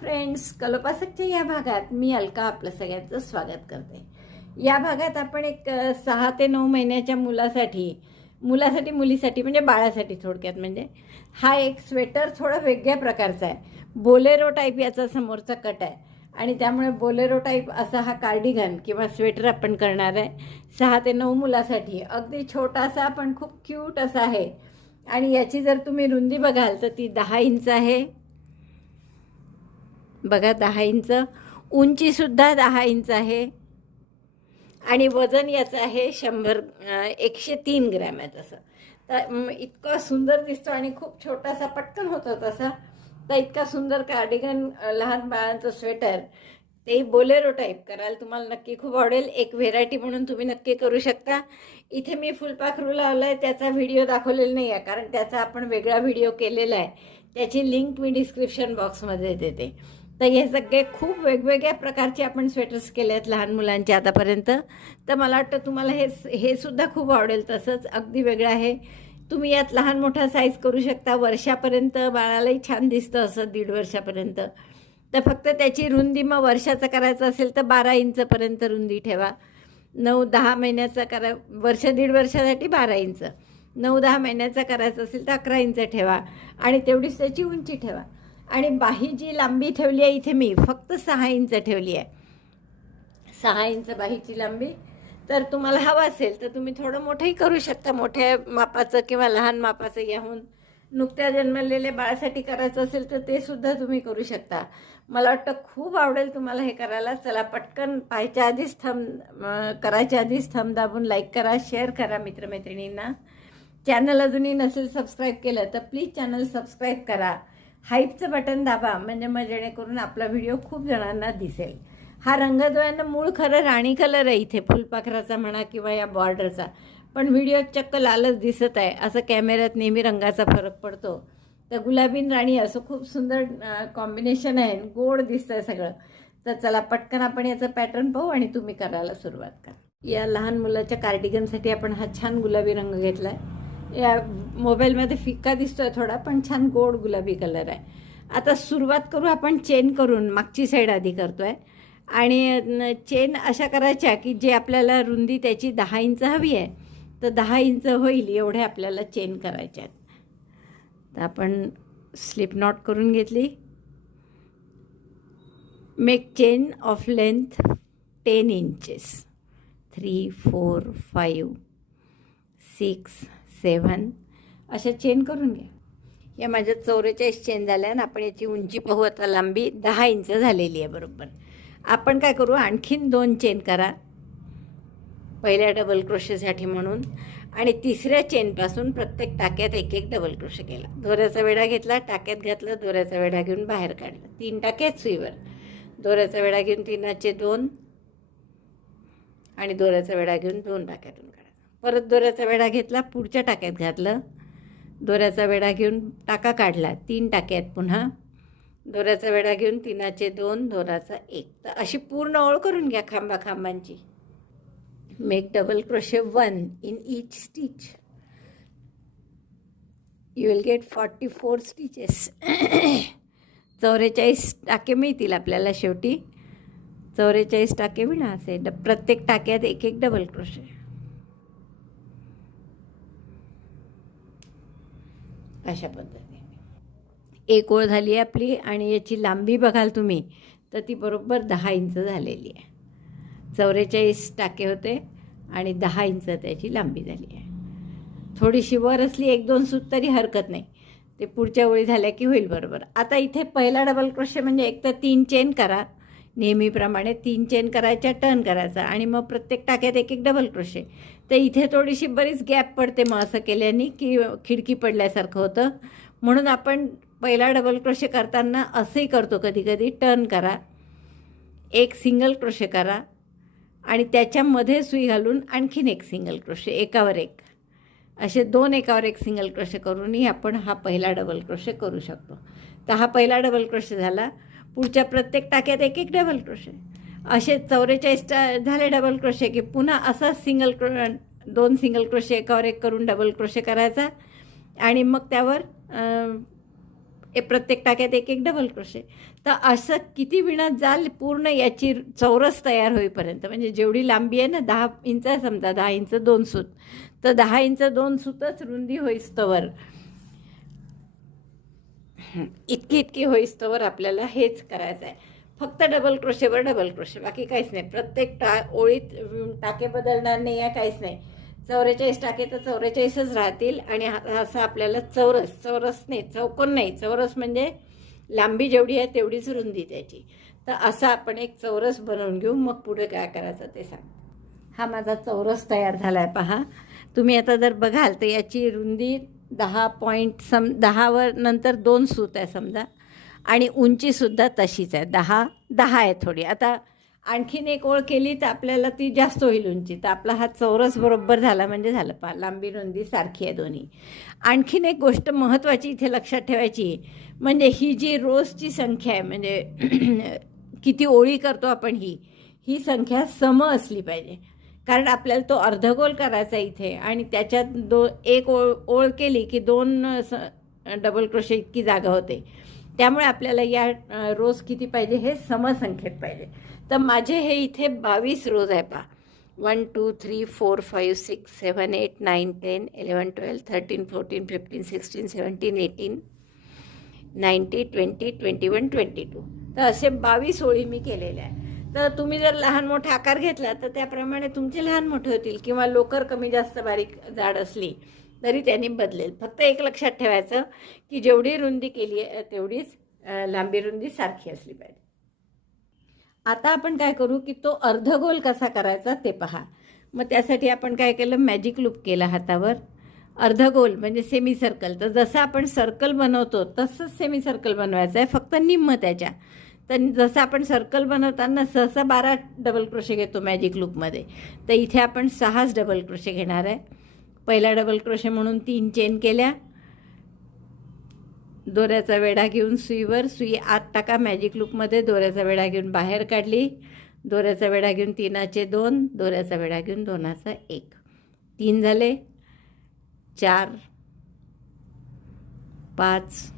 Friends, कलोपासकच्या या भागात मी अलका आपलं सगळ्यांचं स्वागत करते। या भागात आपण एक 6 ते 9 महिन्याच्या मुलीसाठी म्हणजे बाळासाठी थोडक्यात म्हणजे हा एक स्वेटर थोडा वेगळ्या प्रकारचा आहे। बोलेरो टाईप याचा समोरचा कट आहे आणि त्यामुळे बोलेरो टाईप असा हा कार्डिगन किंवा स्वेटर आपण करणार आहे 6 ते 9 मुलासाठी। अगदी छोटासा पण खूप क्यूट असा आहे आणि याची जर तुम्ही रुंदी बघाल तर ती 10 इंच आहे। बघा 10 इंच, उंचीसुद्धा 10 इंच आहे आणि वजन याचं आहे 103 ग्रॅम आहे। तसं तर इतका सुंदर दिसतो आणि खूप छोटासा पटकन होतो तसा। तर इतका सुंदर कार्डिगन लहान बाळांचं स्वेटर ते बोलेरो टाईप कराल तुम्हाला नक्की खूप आवडेल। एक व्हेरायटी म्हणून तुम्ही नक्की करू शकता। इथे मी फुलपाखरू लावला आहे, त्याचा व्हिडिओ दाखवलेला नाही आहे कारण त्याचा आपण वेगळा व्हिडिओ केलेला आहे, त्याची लिंक मी डिस्क्रिप्शन बॉक्समध्ये देते। तर हे सगळे खूप वेगवेगळ्या प्रकारचे आपण स्वेटर्स केले आहेत लहान मुलांचे आतापर्यंत। तर मला वाटतं तुम्हाला हे सुद्धा खूप आवडेल। तसंच अगदी वेगळं आहे, तुम्ही यात लहान मोठा साईज करू शकता। वर्षापर्यंत बाळालाही छान दिसतं असं 1.5 वर्षापर्यंत। तर फक्त त्याची रुंदी मग वर्षाचं करायचं असेल तर 12 इंचपर्यंत रुंदी ठेवा। 9-10 महिन्याचा वर्ष 1.5 वर्षासाठी 12 इंच, 9-10 महिन्याचा करायचं असेल तर 11 इंच ठेवा आणि तेवढीच त्याची उंची ठेवा। आणि बाही जी लांबी ठेवली आहे इथे मी फक्त 6 इंच ठेवली आहे, 6 इंच बाहीची लांबी। तर तुम्हाला हवं असेल तर तुम्ही थोडं मोठंही करू शकता, मोठ्या मापाचं किंवा लहान मापाचं। याहून नुकत्या जन्मलेल्या बाळासाठी करायचं असेल तर ते सुद्धा तुम्ही करू शकता। मला वाटतं खूप आवडेल तुम्हाला हे करायला। चला पटकन करायच्या आधीच थंब दाबून लाईक करा, शेअर करा मित्रमैत्रिणींना। चॅनल अजूनही नसेल सबस्क्राईब केलं तर प्लीज चॅनल सबस्क्राईब करा, हाईपचं बटन दाबा म्हणजे मग जेणेकरून आपला व्हिडिओ खूप जणांना दिसेल। हा रंग जो आहे ना मूळ खरं राणी कलर आहे इथे फुलपाखराचा म्हणा किंवा या बॉर्डरचा, पण व्हिडिओ चक्क लालच दिसत आहे। असं कॅमेऱ्यात नेहमी रंगाचा फरक पडतो। तर गुलाबी राणी असं खूप सुंदर कॉम्बिनेशन आहे, गोड दिसतंय सगळं। तर चला पटकन आपण याचं पॅटर्न पाहू आणि तुम्ही करायला सुरुवात करा। या लहान मुलाच्या कार्डिगनसाठी आपण हा छान गुलाबी रंग घेतला आहे। या मोबाईलमध्ये फिक्का दिसतोय थोडा, पण छान गोड गुलाबी कलर आहे। आता सुरुवात करू आपण चेन करून। मागची साईड आधी करतोय आणि चेन अशा करायच्या की जे आपल्याला रुंदी त्याची 10 इंच हवी आहे तर 10 इंच होईल एवढे आपल्याला चेन करायच्या आहेत। तर आपण स्लिप नॉट करून घेतली। Make chain of length 10 inches, 3, 4, 5, 6, 7 अशा चेन करून घ्या। या माझ्या 44 चेन झाल्या आणि आपण याची उंची पाहू आता। लांबी 10 इंच झालेली आहे बरोबर। आपण काय करू, आणखीन 2 चेन करा पहिल्या डबल क्रोशेसाठी म्हणून आणि तिसऱ्या चेनपासून प्रत्येक टाक्यात एक डबल क्रोशे केला। दोऱ्याचा वेढा घेतला, टाक्यात घातलं, दोऱ्याचा वेढा घेऊन बाहेर काढलं। 3 टाक्यात सुईवर, दोऱ्याचा वेढा घेऊन 3चे 2 आणि दोऱ्याचा वेढा घेऊन 2 टाक्यातून काढायचा। परत दोऱ्याचा वेढा घेतला, पुढच्या टाक्यात घातलं, दोऱ्याचा वेढा घेऊन टाका काढला, 3 टाक्यात पुन्हा दोऱ्याचा वेढा घेऊन 3चे 2, दोराचा 1। तर अशी पूर्ण ओळ करून घ्या खांबांची। Make double crochet 1 in each stitch, you will get 44 stitches. 44 टाके मिळतील आपल्याला शेवटी। 44 टाके विणा असे, प्रत्येक टाक्यात एक डबल क्रोशे। अशा पद्धतीने एक ओळ झाली आहे आपली आणि याची लांबी बघाल तुम्ही तर ती बरोबर 10 इंच झालेली आहे। 44 टाके होते आणि 10 इंच त्याची लांबी झाली आहे। थोडीशी वर असली 1-2 सूत तरी हरकत नाही, ते पुढच्या ओळी झाल्या की होईल बरोबर। आता इथे पहिला डबल क्रोशे म्हणजे एक तर 3 चेन करा नेहमीप्रमाणे, 3 चेन करायच्या, टर्न करायचा आणि मग प्रत्येक टाक्यात एक डबल क्रोशे। तर इथे थोडीशी बरीच गॅप पडते मग असं केल्याने की खिडकी पडल्यासारखं होतं, म्हणून आपण पहिला डबल क्रोशे करताना असंही करतो कधी कधी। टर्न करा, एक सिंगल क्रोशे करा आणि त्याच्यामध्ये सुई घालून आणखीन एक सिंगल क्रोशे, एकावर एक असे 2 एकावर एक सिंगल क्रोशे करूनही आपण हा पहिला डबल क्रोशे करू शकतो। तर हा पहिला डबल क्रोशे झाला। पुढच्या प्रत्येक टाक्यात एक डबल क्रोशे, असे 44 झाले डबल क्रोशे की पुन्हा असा 2 सिंगल क्रोशे एकावर एक करून डबल क्रोशे करायचा आणि मग त्यावर प्रत्येक टाक्यात एक एक डबल क्रोशे. तर असं किती विणत जाल पूर्ण याची चौरस तयार होईपर्यंत. म्हणजे जेवढी लांबी आहे ना 10 इंच आहे समजा, 10 इंच 2 सूत, तर 10 इंच 2 सूतच रुंदी होईस्तवर, इतकी होईस्तवर आपल्याला हेच करायचं आहे. फक्त डबल क्रोशेवर डबल क्रोशे, बाकी काहीच नाही. प्रत्येक ओळीत टाके बदलणार नाही आहे, काहीच नाही. 44 टाके तर 44च राहतील. आणि असं आपल्याला चौरस नाही, चौकोन नाही, चौरस म्हणजे लांबी जेवढी आहे तेवढीच रुंदी त्याची. तर असा आपण एक चौरस बनवून घेऊ. मग पुढे काय करायचं ते सांग. हा माझा चौरस तयार झाला आहे पहा. तुम्ही आता जर बघाल तर याची रुंदी 10 नंतर 2 सूत आहे समजा, आणि उंचीसुद्धा तशीच आहे, 10 आहे थोडी. आता आणखीन एक ओळ केली तर आपल्याला ती जास्त होईल उंची. तर आपला हा चौरस बरोबर झाला म्हणजे झालं पहा, लांबी रुंदी सारखी आहे दोन्ही. आणखीन एक गोष्ट महत्त्वाची इथे लक्षात ठेवायची आहे, म्हणजे ही जी रोजची संख्या आहे, म्हणजे किती ओळी करतो आपण, ही संख्या सम असली पाहिजे. कारण आपल्याला तो अर्धगोल करायचा इथे, आणि त्याच्यात एक ओळ केली की 2 डबल क्रोशे इतकी जागा होते. त्यामुळे आपल्याला या रोज किती पाहिजे हे समसंख्येत पाहिजे. तर माझे हे इथे 22 रोज आहे पहा. 1 2 3 4 5 6 7 8 9 10 11 12 13 14 15 16 17 18 19 20 21 22. तर असे 22 ओळी मी केलेल्या आहे. तर तुम्ही जर लहान मोठा आकार घेतला तर त्याप्रमाणे तुमचे लहान मोठे होतील, किंवा लोकर कमी जास्त बारीक जाड असली तरी त्यांनी बदलेल. फक्त एक लक्षात ठेवायचं की जेवढी रुंदी केली आहे तेवढीच लांबी रुंदी सारखी असली पाहिजे. आता आपण काय करू की तो अर्धगोल कसा करायचा ते पहा. मग त्यासाठी आपण काय केलं, मॅजिक लूप केला हातावर. अर्धगोल म्हणजे सेमी सर्कल. तर जसं आपण सर्कल बनवतो तसंच सेमी सर्कल बनवायचं आहे, फक्त निम्म त्याच्या. तर जसं आपण सर्कल बनवताना सहसा 12 डबल क्रोशे घेतो मॅजिक लूपमध्ये, तर इथे आपण 6 डबल क्रोशे घेणार आहे. पहिला डबल क्रोशे म्हणून 3 चेन केल्या, दोऱ्याचा वेढा घेऊन सुईवर, सुई आत टाका मॅजिक लूपमध्ये, दोऱ्याचा वेढा घेऊन बाहेर काढली, दोऱ्याचा वेढा घेऊन 3चे 2, दोऱ्याचा वेढा घेऊन 2चा 1, 3 झाले, 4 5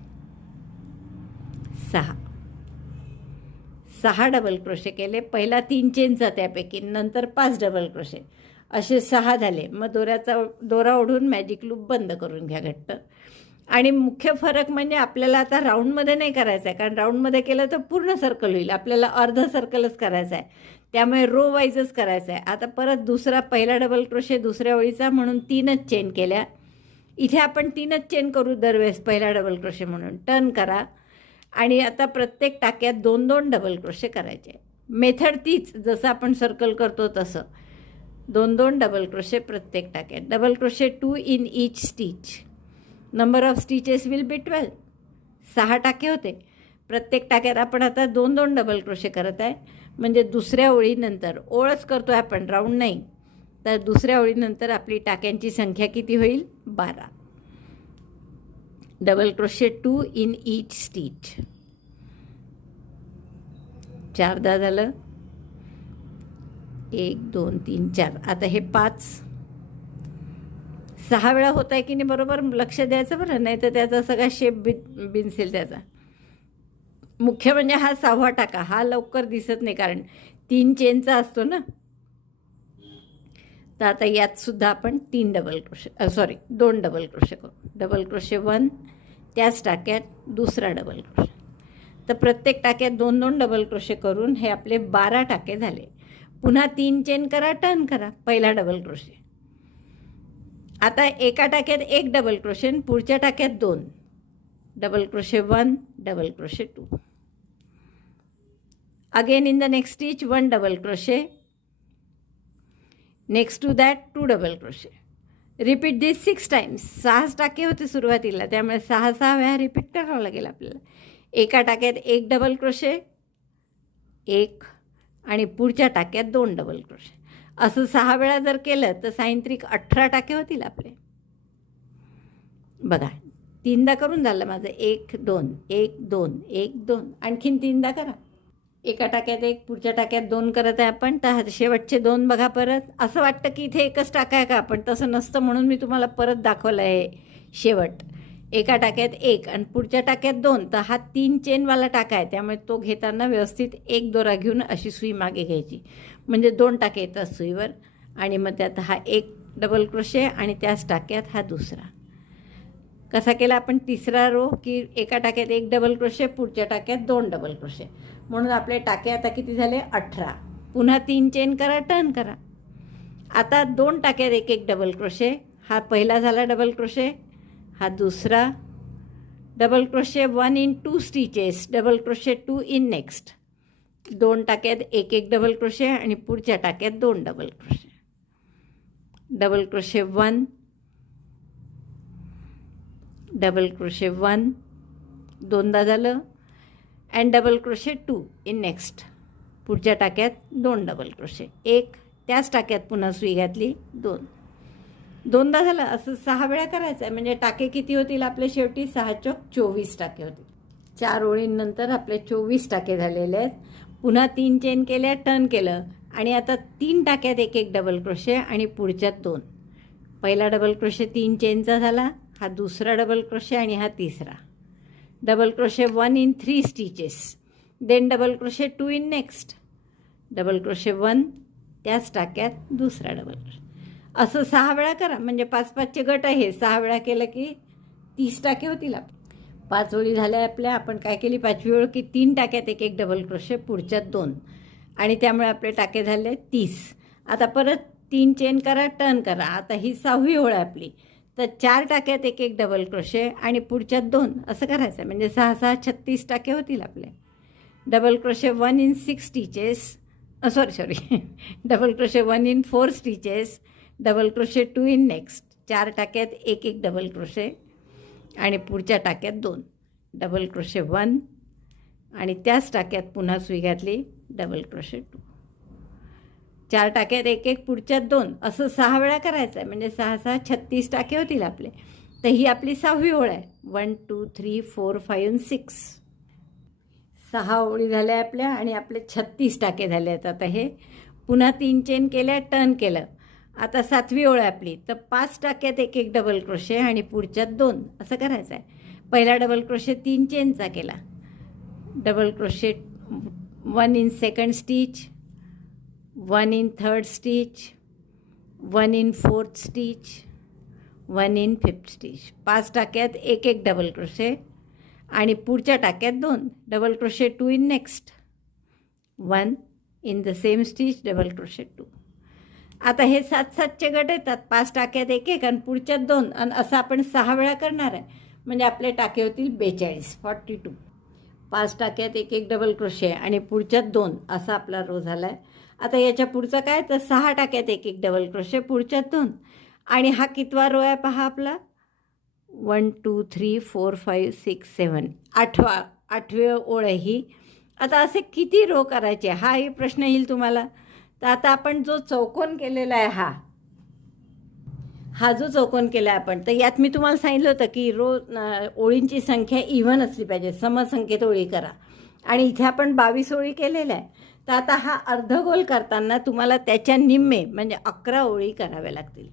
6 डबल क्रोशे केले. पहिला 3 चेनचा त्यापैकी, नंतर 5 डबल क्रोशे, असे 6 झाले. मग दोरा ओढून मॅजिक लूप बंद करून घ्या घट्ट. आणि मुख्य फरक म्हणजे आपल्याला आता राऊंडमध्ये नाही करायचं आहे, कारण राऊंडमध्ये केलं तर पूर्ण सर्कल होईल, आपल्याला अर्ध सर्कलच करायचं आहे. त्यामुळे रो वाईजच करायचं आहे. आता परत पहिला डबल क्रोशे दुसऱ्या ओळीचा म्हणून 3च चेन केल्या. इथे आपण 3च चेन करू दरवेळेस, पहिला डबल क्रोशे म्हणून टर्न करा. आणि आता प्रत्येक टाक्यात 2-2 डबल क्रोशे करायचे. मेथड तीच, जसं आपण सर्कल करतो तसं 2-2 डबल क्रोशे प्रत्येक टाक्यात. Double crochet 2 in each stitch. Number of stitches will be 12. 6 टाके होते. प्रत्येक टाक्यात आपण आता 2-2 डबल क्रोशे करत आहे. म्हणजे दुसऱ्या ओळीनंतर, ओळच करतो आहे आपण, राऊंड नाही, तर दुसऱ्या ओळीनंतर आपली टाक्यांची संख्या किती होईल, 12. Double crochet 2 in each stitch. 4दा झालं, 1 2 3 4. आता हे 6 वेळा होत आहे की नाही बरोबर लक्ष द्यायचं बरं, नाही तर त्याचा सगळा शेप बिनसेल त्याचा. मुख्य म्हणजे हा 6वा टाका, हा लवकर दिसत नाही कारण 3 चेनचा असतो ना. तर आता यात सुद्धा आपण 2 डबल क्रोशे करू. डबल क्रोशे 1, त्याच टाक्यात दुसरा डबल क्रोशे. तर प्रत्येक टाक्यात 2-2 डबल क्रोशे करून हे आपले 12 टाके झाले. पुन्हा 3 चेन करा, टर्न करा, पहिला डबल क्रोशे. आता एका टाक्यात 1 डबल क्रोशे, पुढच्या टाक्यात 2 double crochet 1, double crochet 2. Again in the next stitch 1 double crochet, next to that 2 double crochet. Repeat this 6 times. 6 टाके होते सुरुवातीला, त्यामुळे 6 वेळा रिपीट करावं लागेल आपल्याला. एका टाक्यात 1 डबल क्रोशे, 1, आणि पुढच्या टाक्यात 2 डबल क्रोशे. असं 6 वेळा जर केलं तर सायंत्रिक 18 टाके होतील आपले. बघा, 3दा करून झालं माझं. 1 2 1 2 1 2. आणखीन 3दा करा. एका टाक्यात 1, पुढच्या टाक्यात 2 करत आहे आपण. तर शेवटचे 2 बघा परत. असं वाटतं की इथे एकच टाका आहे का, आपण तसं नसतं, म्हणून मी तुम्हाला परत दाखवलं आहे शेवट. एका टाक्यात एक आणि पुढच्या टाक्यात 2, तर हा 3 चेनवाला टाका आहे, त्यामुळे तो घेताना व्यवस्थित एक दोरा घेऊन अशी सुई मागे घ्यायची, म्हणजे 2 टाके येतात सुईवर. आणि मग त्यात हा एक डबल क्रोशे आणि त्याच टाक्यात हा दुसरा. कसा केला आपण तिसरा रो, की एका टाक्यात एक डबल क्रोशे, पुढच्या टाक्यात 2 डबल क्रोशे, म्हणून आपले टाके आता किती झाले 18. पुन्हा 3 चेन करा, टर्न करा. आता 2 टाक्यात एक एक डबल क्रोशे, हा पहिला झाला डबल क्रोशे, हा दुसरा double crochet 1 in 2 stitches, double crochet 2 in next. 2 टाक्यात एक एक डबल क्रोशे आणि पुढच्या टाक्यात 2 double crochet. Double crochet 1, double crochet 1 दोनदा झालं, and double crochet 2 in next. पुढच्या टाक्यात 2 डबल क्रोशे, एक त्याच टाक्यात पुन्हा सुई घातली, 2 दोनदा झालं. असं 6 वेळा करायचं आहे. म्हणजे टाके किती होतील आपले शेवटी 6 चौक 24 टाके होतील. 4 ओळींनंतर आपले 24 टाके झालेले आहेत. पुन्हा 3 चेन केल्या, टर्न केलं आणि आता 3 टाक्यात एक एक डबल क्रोशे आणि पुढच्यात 2. पहिला डबल क्रोशे 3 चेनचा झाला, हा दुसरा डबल क्रोशे आणि हा तिसरा. Double crochet 1 in 3 stitches, then double crochet 2 in next. Double crochet 1 त्याच टाक्यात दुसरा डबल क्रोशे. असं 6 वेळा करा. म्हणजे 5-5चे गट आहे. 6 वेळा केलं की 30 टाके होतील. 5 ओळी झाल्या आपल्या. आपण काय केली 5वी ओळ, की 3 टाक्यात एक एक डबल क्रोशे, पुढच्यात 2 आणि त्यामुळे आपले टाके झाले 30. आता परत 3 चेन करा, टर्न करा. आता ही 6वी ओळ आहे आपली, तर 4 टाक्यात एक एक डबल क्रोशे आणि पुढच्यात 2 असं करायचं आहे. म्हणजे 6-6 36 टाके होतील आपले. Double crochet 1 in 6 stitches, sorry double crochet 1 in 4 stitches, double crochet 2 in next. 4 टाक्यात एक एक डबल क्रोशे आणि पुढच्या टाक्यात 2 डबल क्रोशे 1 आणि त्याच टाक्यात पुन्हा सुई घातली, डबल क्रोशे 2. 4 टाक्यात एक एक, पुढच्यात 2 असं 6 वेळा करायचं आहे. म्हणजे 6-6 36 टाके होतील आपले. तर ही आपली 6वी ओळ आहे. 1 2 3 4 5 and 6. 6 ओळी झाल्या आपल्या आणि आपले 36 टाके झाले आहेत. आता हे पुन्हा 3 चेन केल्या, टर्न केलं. आता 7वी ओळ आहे आपली, तर 5 टाक्यात एक एक डबल क्रोशे आणि पुढच्यात 2 असं करायचं आहे. पहिला डबल क्रोशे 3 चेनचा केला, double crochet 1 in 2nd stitch, 1 in 3rd stitch, 1 in 4th stitch, 1 in 5th stitch. 5 टाक्यात एक एक डबल क्रोशे आणि पुढच्या टाक्यात 2 double crochet 2 in next, 1 in the same stitch, double crochet 2. आता हे 7-7चे गट येतात. 5 टाक्यात एक एक आणि पुढच्यात 2 आणि असं आपण 6 वेळा करणार आहे. म्हणजे आपले टाके होतील 42, 42. 5 टाक्यात एक एक डबल क्रोशे आणि पुढच्यात 2 असा आपला रो झाला आहे. आता याच्या पुढचं काय, तर 6 टाक्यात एक एक डबल क्रोशे, पुढच्यात 2 आणि हा कितवा रो आहे पहा आपला, 1 2 3 4 5 6 7, 8वी ओळ आहे ही. आता असे किती रो करायचे, हाही प्रश्न येईल तुम्हाला. तर आता आपण जो चौकोन केलेला आहे, हा जो चौकोन केला आहे आपण, तर यात मी तुम्हाला सांगितलं होतं की ओळींची संख्या इव्हन असली पाहिजे, समसंख्येत ओळी करा. आणि इथे आपण 22 ओळी केलेल्या आहे. तर आता हा अर्धगोल करताना तुम्हाला त्याच्या निम्मे म्हणजे 11 ओळी कराव्या लागतील.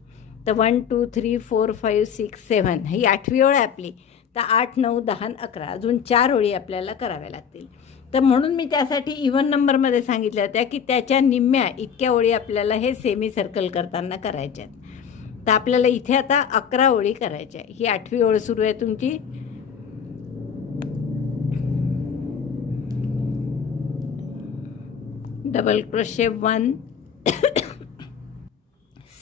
तर 1 2 3 4 5 6 7 ही 8वी ओळ आहे आपली. तर 8 9 10 11 अजून 4 ओळी आपल्याला कराव्या लागतील. तर म्हणून मी त्यासाठी इव्हन नंबरमध्ये सांगितल्या होत्या की त्याच्या निम्म्या इतक्या ओळी आपल्याला हे सेमी सर्कल करताना करायच्या आहेत. तर आपल्याला इथे आता 11 ओळी करायच्या आहे. ही 8वी ओळ सुरू आहे तुमची. डबल क्रोशे 1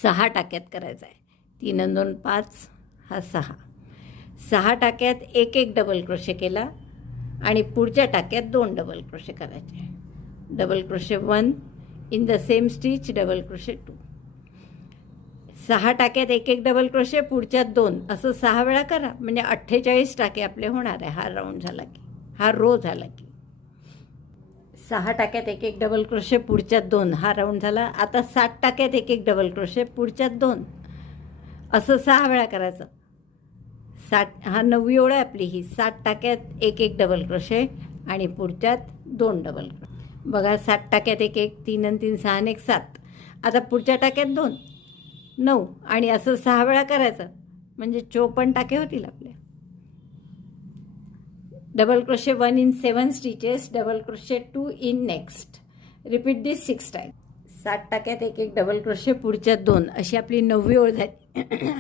6 टाक्यात करायचा आहे. 3 आणि 2 5, हा 6 टाक्यात एक एक डबल क्रोशे केला आणि पुढच्या टाक्यात 2 डबल क्रोशे करायचे. Double crochet 1 in the same stitch, double crochet 2. 6 टाक्यात एक एक डबल क्रोशे, पुढच्यात 2 असं 6 वेळा करा. म्हणजे 48 टाके आपले होणार आहे. हा राऊंड झाला की, हा रो झाला की. 6 टाक्यात एक एक डबल क्रोशे, पुढच्यात 2 हा राऊंड झाला. आता 7 टाक्यात एक एक डबल क्रोशे, पुढच्यात 2 असं 6 वेळा करायचं. हा 9वी ओळ आहे आपली ही. 7 टाक्यात एक एक डबल क्रोशे आणि पुढच्यात 2 डबल क्रोशे. बघा 7 टाक्यात एक एक, 3 आणि 3 6 आणि 1 7. आता पुढच्या टाक्यात 2 9 आणि असं 6 वेळा करायचं. म्हणजे 54 टाके होतील आपले. Double crochet 1 in 7 stitches, double crochet 2 in next. Repeat this 6 time. 7 टाक्यात एक एक डबल क्रोशे, पुढच्या 2. अशी आपली 9वी ओळ झाली.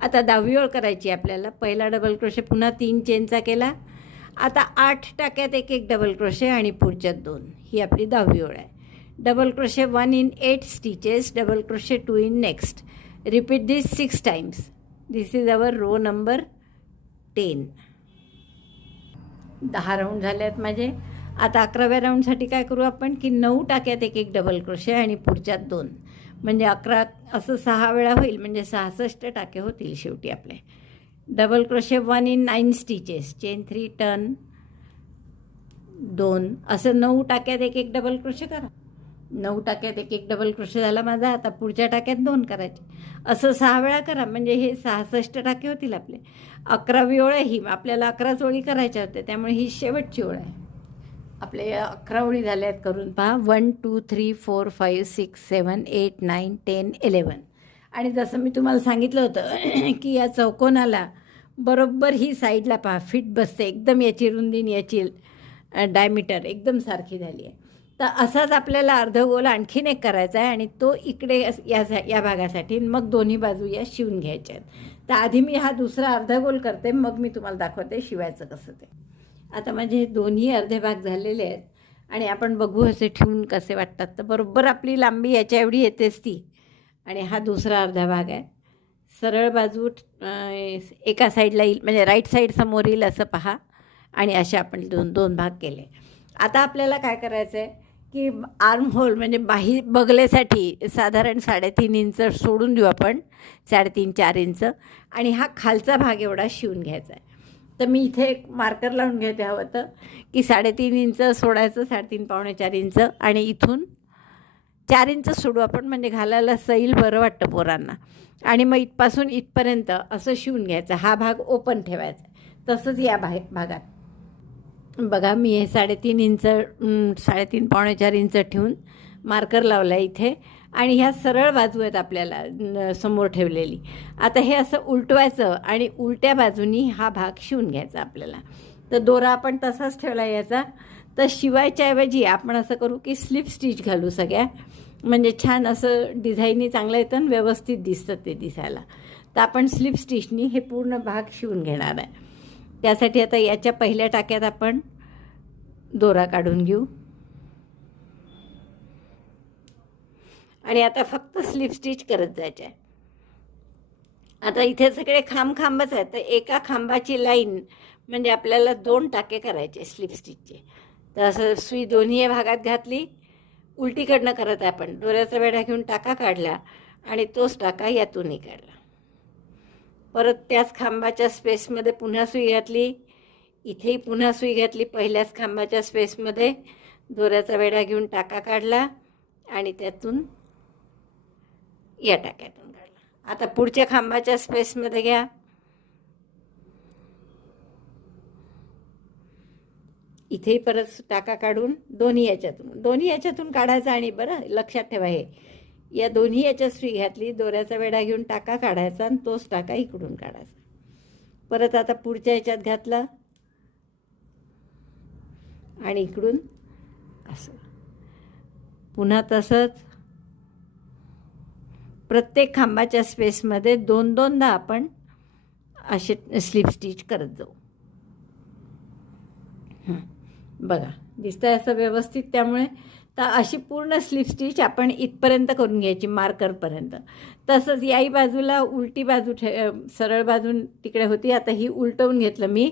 आता 10वी ओळ करायची आपल्याला. पहिला डबल क्रोशे, पुन्हा 3 चेनचा केला. आता 8 टाक्यात एक एक डबल क्रोशे आणि पुढच्या 2. ही आपली 10वी ओळ आहे. Double crochet 1 in 8 stitches, double crochet 2 in next. Repeat this 6 times. This is our row number 10. 10 round झाले आहेत माझे. आता 11व्या राऊंडसाठी काय करू आपण की 9 टाक्यात एक एक डबल क्रोशे आणि पुढच्यात 2. म्हणजे 11 असं 6 वेळा होईल, म्हणजे 66 टाके होतील शेवटी आपले. Double crochet 1 in 9 stitches, chain 3 turn 2. असं 9 टाक्यात एक एक डबल क्रोशे करा. 9 टाक्यात एक एक डबल क्रोशे झाला माझा. आता पुढच्या टाक्यात 2 करायचे. असं 6 वेळा करा, म्हणजे हे 66 टाके होतील आपले. 11वी ओळ आहे ही. आपल्याला 11च ओळी करायच्या होत्या, त्यामुळे ही शेवटची ओळ आहे. आपले 11 ओळी झाल्या आहेत करून पहा. 1 2 3 4 5 6 7 8 9 10 11. आणि जसं मी तुम्हाला सांगितलं होतं की या चौकोनाला बरोबर ही साईडला पहा फिट बसते एकदम. याची रुंदी याची डायमीटर एकदम सारखी झाली आहे. तर असाच आपल्याला अर्धगोल आणखीन एक करायचा आहे आणि तो इकडे या भागासाठी. मग दोन्ही बाजू या शिवून घ्यायच्या आहेत. तर आधी मी हा दुसरा अर्धगोल करते, मग मी तुम्हाला दाखवते शिवायचं कसं ते. आता माझे दोन्ही अर्धे भाग झालेले आहेत आणि आपण बघू असे ठेवून कसे वाटतात. तर बरोबर आपली लांबी याच्या एवढी येतेच ती. आणि हा दुसरा अर्धा भाग आहे. सरळ बाजू एका साईडला येईल, म्हणजे राईट साईड समोर येईल असं पहा. आणि असे आपण दोन भाग केले. आता आपल्याला काय करायचं आहे की आर्म होल म्हणजे बगलेसाठी साधारण 3.5 इंच सोडून देऊ आपण. 3.5-4 इंच. आणि हा खालचा भाग एवढा शिवून घ्यायचा आहे. तर मी इथे एक मार्कर लावून घेते हवं तर की 3.5 इंच सोडायचं, 3.5-4 इंच. आणि इथून 4 इंच सोडू आपण, म्हणजे घालायला सैल बरं वाटतं पोरांना. आणि मग इथपासून इथपर्यंत असं शिवून घ्यायचं. हा भाग ओपन ठेवायचा. तसंच या भागात बघा मी हे 3.5 इंच 3.5-4 इंच ठेवून मार्कर लावला आहे इथे. आणि ह्या सरळ बाजू आहेत आपल्याला समोर ठेवलेली. आता हे असं उलटवायचं आणि उलट्या बाजूनी हा भाग शिवून घ्यायचा आपल्याला. तर दोरा आपण तसाच ठेवला याचा. तर शिवायच्याऐवजी आपण असं करू की स्लिप स्टिच घालू सगळ्या, म्हणजे छान असं डिझाईनी चांगलं येतं आणि व्यवस्थित दिसतं ते दिसायला. तर आपण स्लिप स्टिचनी हे पूर्ण भाग शिवून घेणार आहे. त्यासाठी आता याच्या पहिल्या टाक्यात आपण दोरा काढून घेऊ. आणि आता फक्त स्लिप स्टिच करत जायचं आहे. आता इथे सगळे खांबच आहेत. तर एका खांबाची लाईन म्हणजे आपल्याला 2 टाके करायचे स्लिप स्टिचचे. तर असं सुई दोन्ही भागात घातली. उलटीकडनं करत आहे आपण. दोऱ्याचा वेढा घेऊन टाका काढला आणि तोच टाका यातूनही काढला. परत त्याच खांबाच्या स्पेसमध्ये पुन्हा सुई घातली. इथेही पुन्हा सुई घातली. पहिल्याच खांबाच्या स्पेसमध्ये दोऱ्याचा वेढा घेऊन टाका काढला आणि त्यातून या टाक्यातून काढला. आता पुढच्या खांबाच्या स्पेसमध्ये घ्या. इथेही परत टाका काढून दोन्ही याच्यातून काढायचा. आणि बरं लक्षात ठेवा, हे या दोन्ही याच्यात सुई घातली. दोऱ्याचा वेढा घेऊन टाका काढायचा आणि तोच टाका इकडून काढायचा. परत आता पुढच्या याच्यात घातला आणि इकडून असं पुन्हा तसंच प्रत्येक खांबाच्या स्पेसमध्ये 2-2दा आपण असे स्लिप स्टिच करत जाऊ. बघा दिसतंय असं व्यवस्थित. त्यामुळे तर अशी पूर्ण स्लिप स्टिच आपण इथपर्यंत करून घ्यायची मार्करपर्यंत. तसंच याही बाजूला उलटी बाजू सरळ बाजू तिकडे होती. आता ही उलटवून घेतलं मी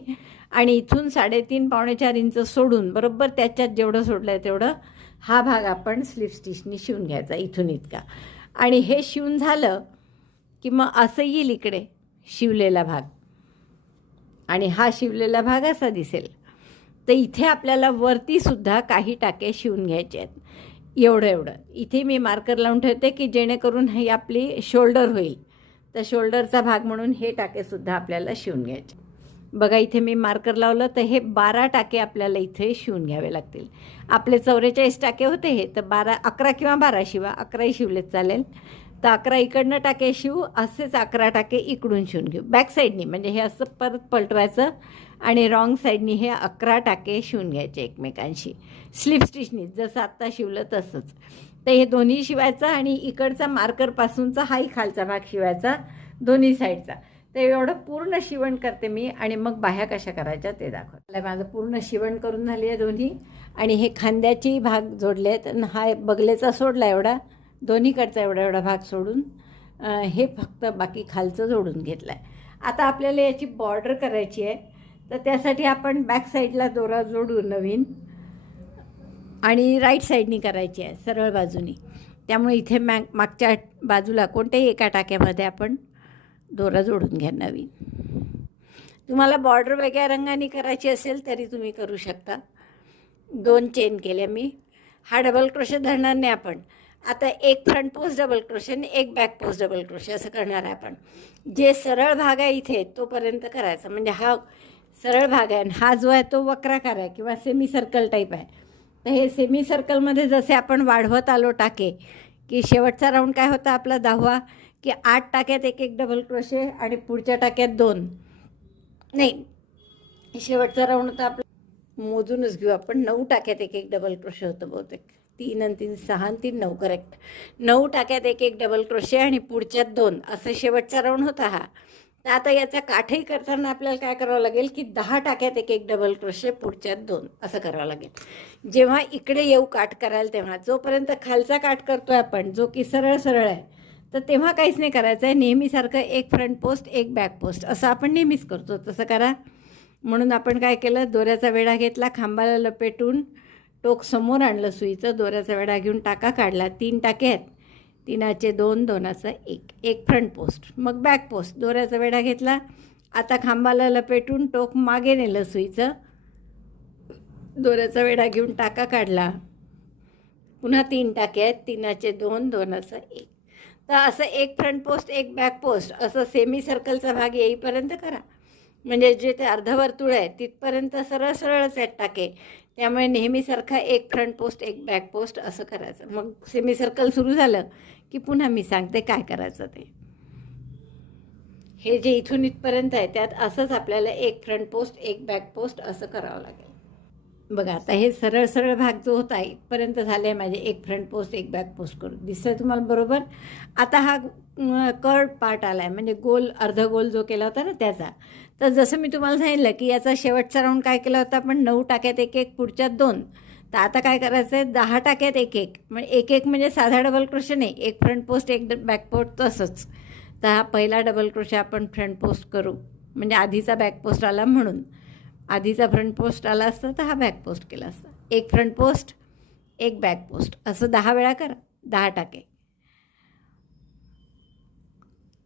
आणि इथून 3.5-4 इंच सोडून बरोबर त्याच्यात जेवढं सोडलं आहे तेवढं हा भाग आपण स्लिप स्टिचनी शिवून घ्यायचा इथून इतका. आणि हे शिवून झालं की मग असं येईल इकडे शिवलेला भाग आणि हा शिवलेला भाग असा दिसेल. तर इथे आपल्याला वरतीसुद्धा काही टाके शिवून घ्यायचे आहेत. एवढं इथे मी मार्कर लावून ठेवते की जेणेकरून ही आपली शोल्डर होईल. तर शोल्डरचा भाग म्हणून हे टाकेसुद्धा आपल्याला शिवून घ्यायचे. बघा इथे मी मार्कर लावलं. तर हे 12 टाके आपल्याला इथे शिवून घ्यावे लागतील. आपले 44 टाके होते हे. तर 11 किंवा 12 शिवा. 11ही शिवलेत चालेल. तर 11 इकडनं टाके शिवू, असेच 11 टाके इकडून शिवून घेऊ बॅक साईडनी. म्हणजे हे असं परत पलटवायचं आणि रॉंग साईडनी हे 11 टाके शिवून घ्यायचे एकमेकांशी स्लिप स्टिचनी, जसं आत्ता शिवलं तसंच. तर हे दोन्ही शिवायचं आणि इकडचा मार्करपासूनचा हाही खालचा भाग शिवायचा दोन्ही साईडचा. तर एवढं पूर्ण शिवण करते मी आणि मग बाह्या कशा करायच्या ते दाखवते. माझं पूर्ण शिवण करून झाली आहे दोन्ही, आणि हे खांद्याची भाग जोडले आहेत आणि हा बगलेचा सोडला एवढा, दोन्हीकडचा एवढा भाग सोडून हे फक्त बाकी खालचं जोडून घेतलं आहे. आता आपल्याला याची बॉर्डर करायची आहे, तर त्यासाठी आपण बॅक साईडला दोरा जोडू नवीन, आणि राईट साईडनी करायची आहे सरळ बाजूनी. त्यामुळे इथे मागच्या बाजूला कोणत्याही एका टाक्यामध्ये आपण दोरा जोडून घ्या नवीन. तुम्हाला बॉर्डर वेगळ्या रंगाने करायची असेल तरी तुम्ही करू शकता. 2 चेन केल्या मी. हा डबल क्रोशे धरणार नाही आपण. आता एक फ्रंट पोस्ट डबल क्रोशे आणि एक बॅक पोस्ट डबल क्रोशे असं करणार आहे आपण. जे सरळ भाग आहे इथे तोपर्यंत करायचा. म्हणजे हा सरळ भाग आहे आणि हा जो आहे तो वक्राकार आहे किंवा सेमी सर्कल टाईप आहे. तर हे सेमी सर्कलमध्ये जसे आपण वाढवत आलो टाके, की शेवटचा राऊंड काय होता आपला 10वा, की 8 टाक्यात एक डबल क्रोशे आणि पुढच्या टाक्यात 2. नाही, शेवटचा राऊंड होता आपला, मोजूनच घेऊ आपण, 9 टाक्यात एक डबल क्रोशे होतं बहुतेक. 3 आणि 3 6 आणि 3 9, करेक्ट. 9 टाक्यात एक डबल क्रोशे आणि पुढच्यात 2 असं शेवटचा राऊंड होता हा. तर आता याचा काठही करताना आपल्याला काय करावं लागेल, की 10 टाक्यात एक डबल क्रोशे पुढच्यात 2 असं करावं लागेल. जेव्हा इकडे येऊ काठ करायला, तेव्हा जोपर्यंत खालचा काठ करतोय आपण जो की सरळ सरळ आहे, तर तेव्हा काहीच नाही करायचं आहे. नेहमीसारखं एक फ्रंट पोस्ट एक बॅक पोस्ट असं आपण नेहमीच करतो तसं करा. म्हणून आपण काय केलं, दोऱ्याचा वेढा घेतला, खांबाला लपेटून टोक समोर आणलं सुईचं, दोऱ्याचा वेढा घेऊन टाका काढला. 3 टाके आहेत, 3चे 2, 2चा 1, एक फ्रंट पोस्ट, मग बॅक पोस्ट. दोऱ्याचा वेढा घेतला, आता खांबाला लपेटून टोक मागे नेलं सुईचं, दोऱ्याचा वेढा घेऊन टाका काढला. पुन्हा 3 टाके आहेत, 3चे 2, 2चा 1. तर असं एक फ्रंट पोस्ट एक बॅक पोस्ट असं सेमी सर्कलचा भाग येईपर्यंत करा. म्हणजे जे ते अर्धवर्तुळ आहे तिथपर्यंत सरळ सरळच आहेत टाके. त्यामुळे नेहमीसारखा एक फ्रंट पोस्ट एक बॅक पोस्ट असं करायचं. मग सेमी सर्कल सुरू झालं की पुन्हा मी सांगते काय करायचं ते. हे जे इथून इथपर्यंत आहे त्यात असंच आपल्याला एक फ्रंट पोस्ट एक बॅक पोस्ट असं करावं लागेल. बघा आता हे सरळ सरळ भाग जो होता इथपर्यंत झाले माझे एक फ्रंट पोस्ट एक बॅक पोस्ट करून दिसतंय तुम्हाला बरोबर. आता हा कर्ड पार्ट आला आहे, म्हणजे गोल अर्धगोल जो केला होता ना त्याचा. तर जसं मी तुम्हाला सांगितलं की याचा शेवटचा राऊंड काय केला होता आपण, 9 टाक्यात एक पुढच्यात 2. तर आता काय करायचं आहे, 10 टाक्यात एक म्हणजे एक म्हणजे साधा डबल क्रोशे नाही, एक फ्रंट पोस्ट एक बॅक पोस्ट तसंच. तर हा पहिला डबल क्रोशे आपण फ्रंट पोस्ट करू, म्हणजे आधीचा बॅक पोस्ट आला म्हणून. आधीचा फ्रंट पोस्ट आला असता तर हा बॅक पोस्ट केला असता. एक फ्रंट पोस्ट एक बॅक पोस्ट असं 10 वेळा करा. 10 टाके,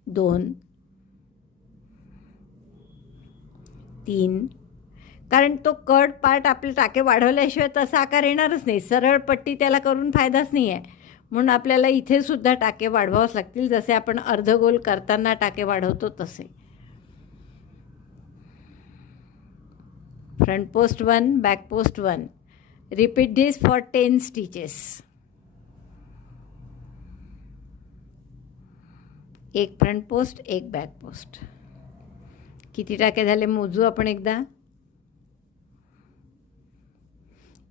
2 3, कारण तो कर्ड पार्ट आपले टाके वाढवल्याशिवाय तसा आकार येणारच नाही. सरळ पट्टी त्याला करून फायदाच नाही आहे. म्हणून आपल्याला इथे सुद्धा टाके वाढवावंच लागतील, जसे आपण अर्धगोल करताना टाके वाढवतो तसे. Front post 1 back post 1. Repeat this for 10 stitches. एक फ्रंट पोस्ट एक बॅक पोस्ट. किती टाके झाले मोजू आपण एकदा.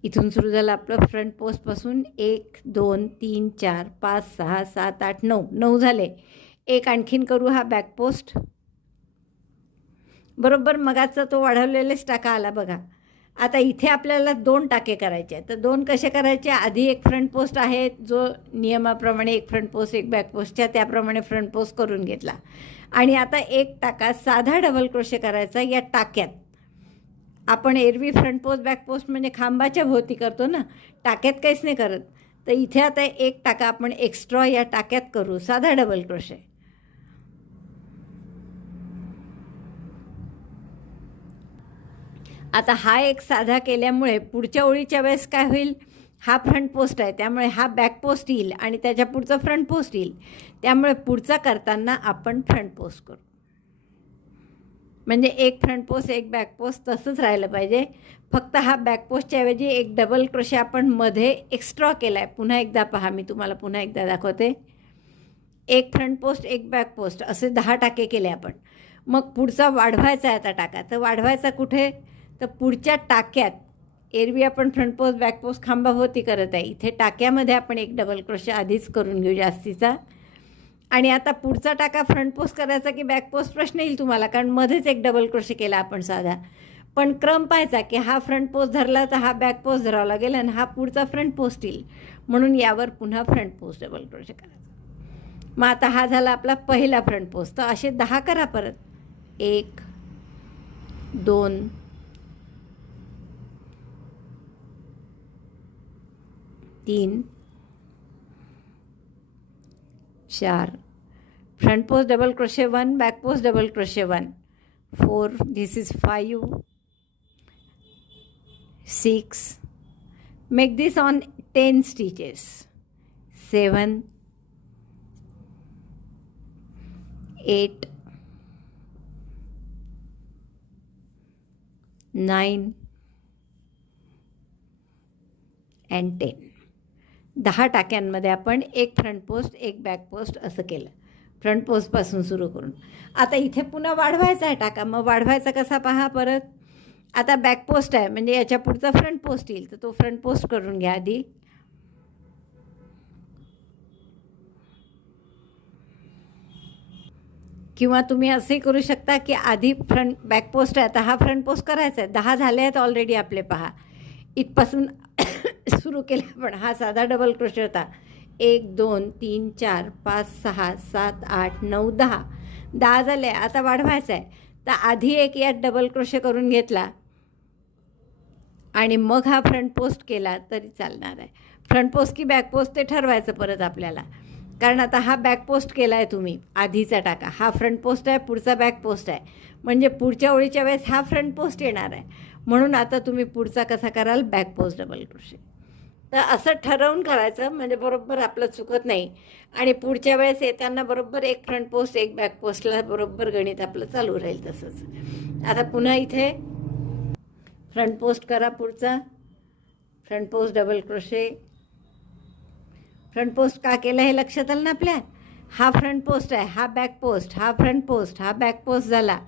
इथून सुरू झालं आपलं फ्रंट पोस्टपासून 1 2 3 4 5 6 7 8 9. 9 झाले. एक आणखीन करू हा बॅक पोस्ट. बरोबर मगाचा तो वाढवलेलाच टाका आला बघा. आता इथे आपल्याला 2 टाके करायचे आहेत. तर 2 कसे करायचे, आधी एक फ्रंट पोस्ट आहे जो नियमाप्रमाणे एक फ्रंट पोस्ट एक बॅक पोस्टच्या त्याप्रमाणे फ्रंट पोस्ट करून घेतला. आणि आता एक टाका साधा डबल क्रोशे करायचा या टाक्यात. आपण एरवी फ्रंट पोस्ट बॅक पोस्ट म्हणजे खांबाच्या भोवती करतो ना, टाक्यात काहीच नाही करत. तर इथे आता एक टाका आपण एक्स्ट्रा या टाक्यात करू, साधा डबल क्रोशे. आता हा एक साधा केल्यामुळे पुढच्या ओळीच्या वेळेस काय होईल, हा फ्रंट पोस्ट आहे त्यामुळे हा बॅक पोस्ट येईल आणि त्याच्या पुढचा फ्रंट पोस्ट येईल. त्यामुळे पुढचा करताना आपण फ्रंट पोस्ट करू. म्हणजे एक फ्रंट पोस्ट एक बॅक पोस्ट तसंच राहिलं पाहिजे. फक्त हा बॅक पोस्टच्या ऐवजी एक डबल क्रोशे आपण मध्ये एक्स्ट्रा केला आहे. पुन्हा एकदा पहा, मी तुम्हाला पुन्हा एकदा दाखवते. एक फ्रंट पोस्ट एक बॅक पोस्ट असे 10 टाके केले आपण. मग पुढचा वाढवायचा आहे आता टाका. तर वाढवायचा कुठे? तर पुढच्या टाक्यात. एरवी आपण फ्रंट पोस्ट बॅक पोस्ट खांबाभोवती करत आहे, इथे टाक्यामध्ये आपण एक डबल क्रोशे आधीच करून घेऊ जास्तीचा. आणि आता पुढचा टाका फ्रंट पोस्ट करायचा की बॅक पोस्ट प्रश्न येईल तुम्हाला, कारण मध्येच एक डबल क्रोशे केला आपण साधा. पण क्रम पाहायचा की हा फ्रंट पोस्ट धरला तर हा बॅक पोस्ट धरावा लागेल आणि हा पुढचा फ्रंट पोस्ट येईल, म्हणून यावर पुन्हा फ्रंट पोस्ट डबल क्रोशे करायचा. मग आता हा झाला आपला पहिला फ्रंट पोस्ट. तर असे 10 करा परत. 1 2 3 4 front post double crochet 1 back post double crochet 1 4 this is 5 6 make this on 10 stitches 7 8 9 and 10. 10 टाक्यांमध्ये आपण एक फ्रंट पोस्ट एक बॅक पोस्ट असं केलं, फ्रंट पोस्टपासून सुरू करून. आता इथे पुन्हा वाढवायचा आहे टाका. मग वाढवायचा कसा पहा परत. आता बॅक पोस्ट आहे म्हणजे याच्या पुढचा फ्रंट पोस्ट येईल, तर तो फ्रंट पोस्ट करून घ्या आधी. किंवा तुम्ही असंही करू शकता की आधी फ्रंट बॅक पोस्ट आहे, आता हा फ्रंट पोस्ट करायचा आहे. 10 झाले आहेत ऑलरेडी आपले पहा. इथपासून सुरू केला आपण. हा साधा डबल क्रोशे होता. 1 2 3 4 5 6 7 8 9 10 10 झाले. आता वाढवायचं आहे, तर आधी एक यात डबल क्रोशे करून घेतला आणि मग हा फ्रंट पोस्ट केला तरी चालणार आहे. फ्रंट पोस्ट की बॅक पोस्ट ते ठरवायचं परत आपल्याला, कारण आता हा बॅक पोस्ट केला आहे तुम्ही आधीचा टाका. हा फ्रंट पोस्ट आहे, पुढचा बॅक पोस्ट आहे, म्हणजे पुढच्या ओळीच्या वेळेस हा फ्रंट पोस्ट येणार आहे. म्हणून आता तुम्ही पुढचा कसा कराल, बॅक पोस्ट डबल क्रोशे. तर असं ठरवून करायचं म्हणजे बरोबर आपलं चुकत नाही. आणि पुढच्या वेळेस येताना बरोबर एक फ्रंट पोस्ट एक बॅक पोस्टला बरोबर गणित आपलं चालू राहील तसंच. आता पुन्हा इथे फ्रंट पोस्ट करा. पुढचा front post double crochet. Front post का केलं हे लक्षात आलं ना आपल्या. हा फ्रंट पोस्ट आहे, हा बॅक पोस्ट, हा फ्रंट पोस्ट, हा बॅक पोस्ट झाला.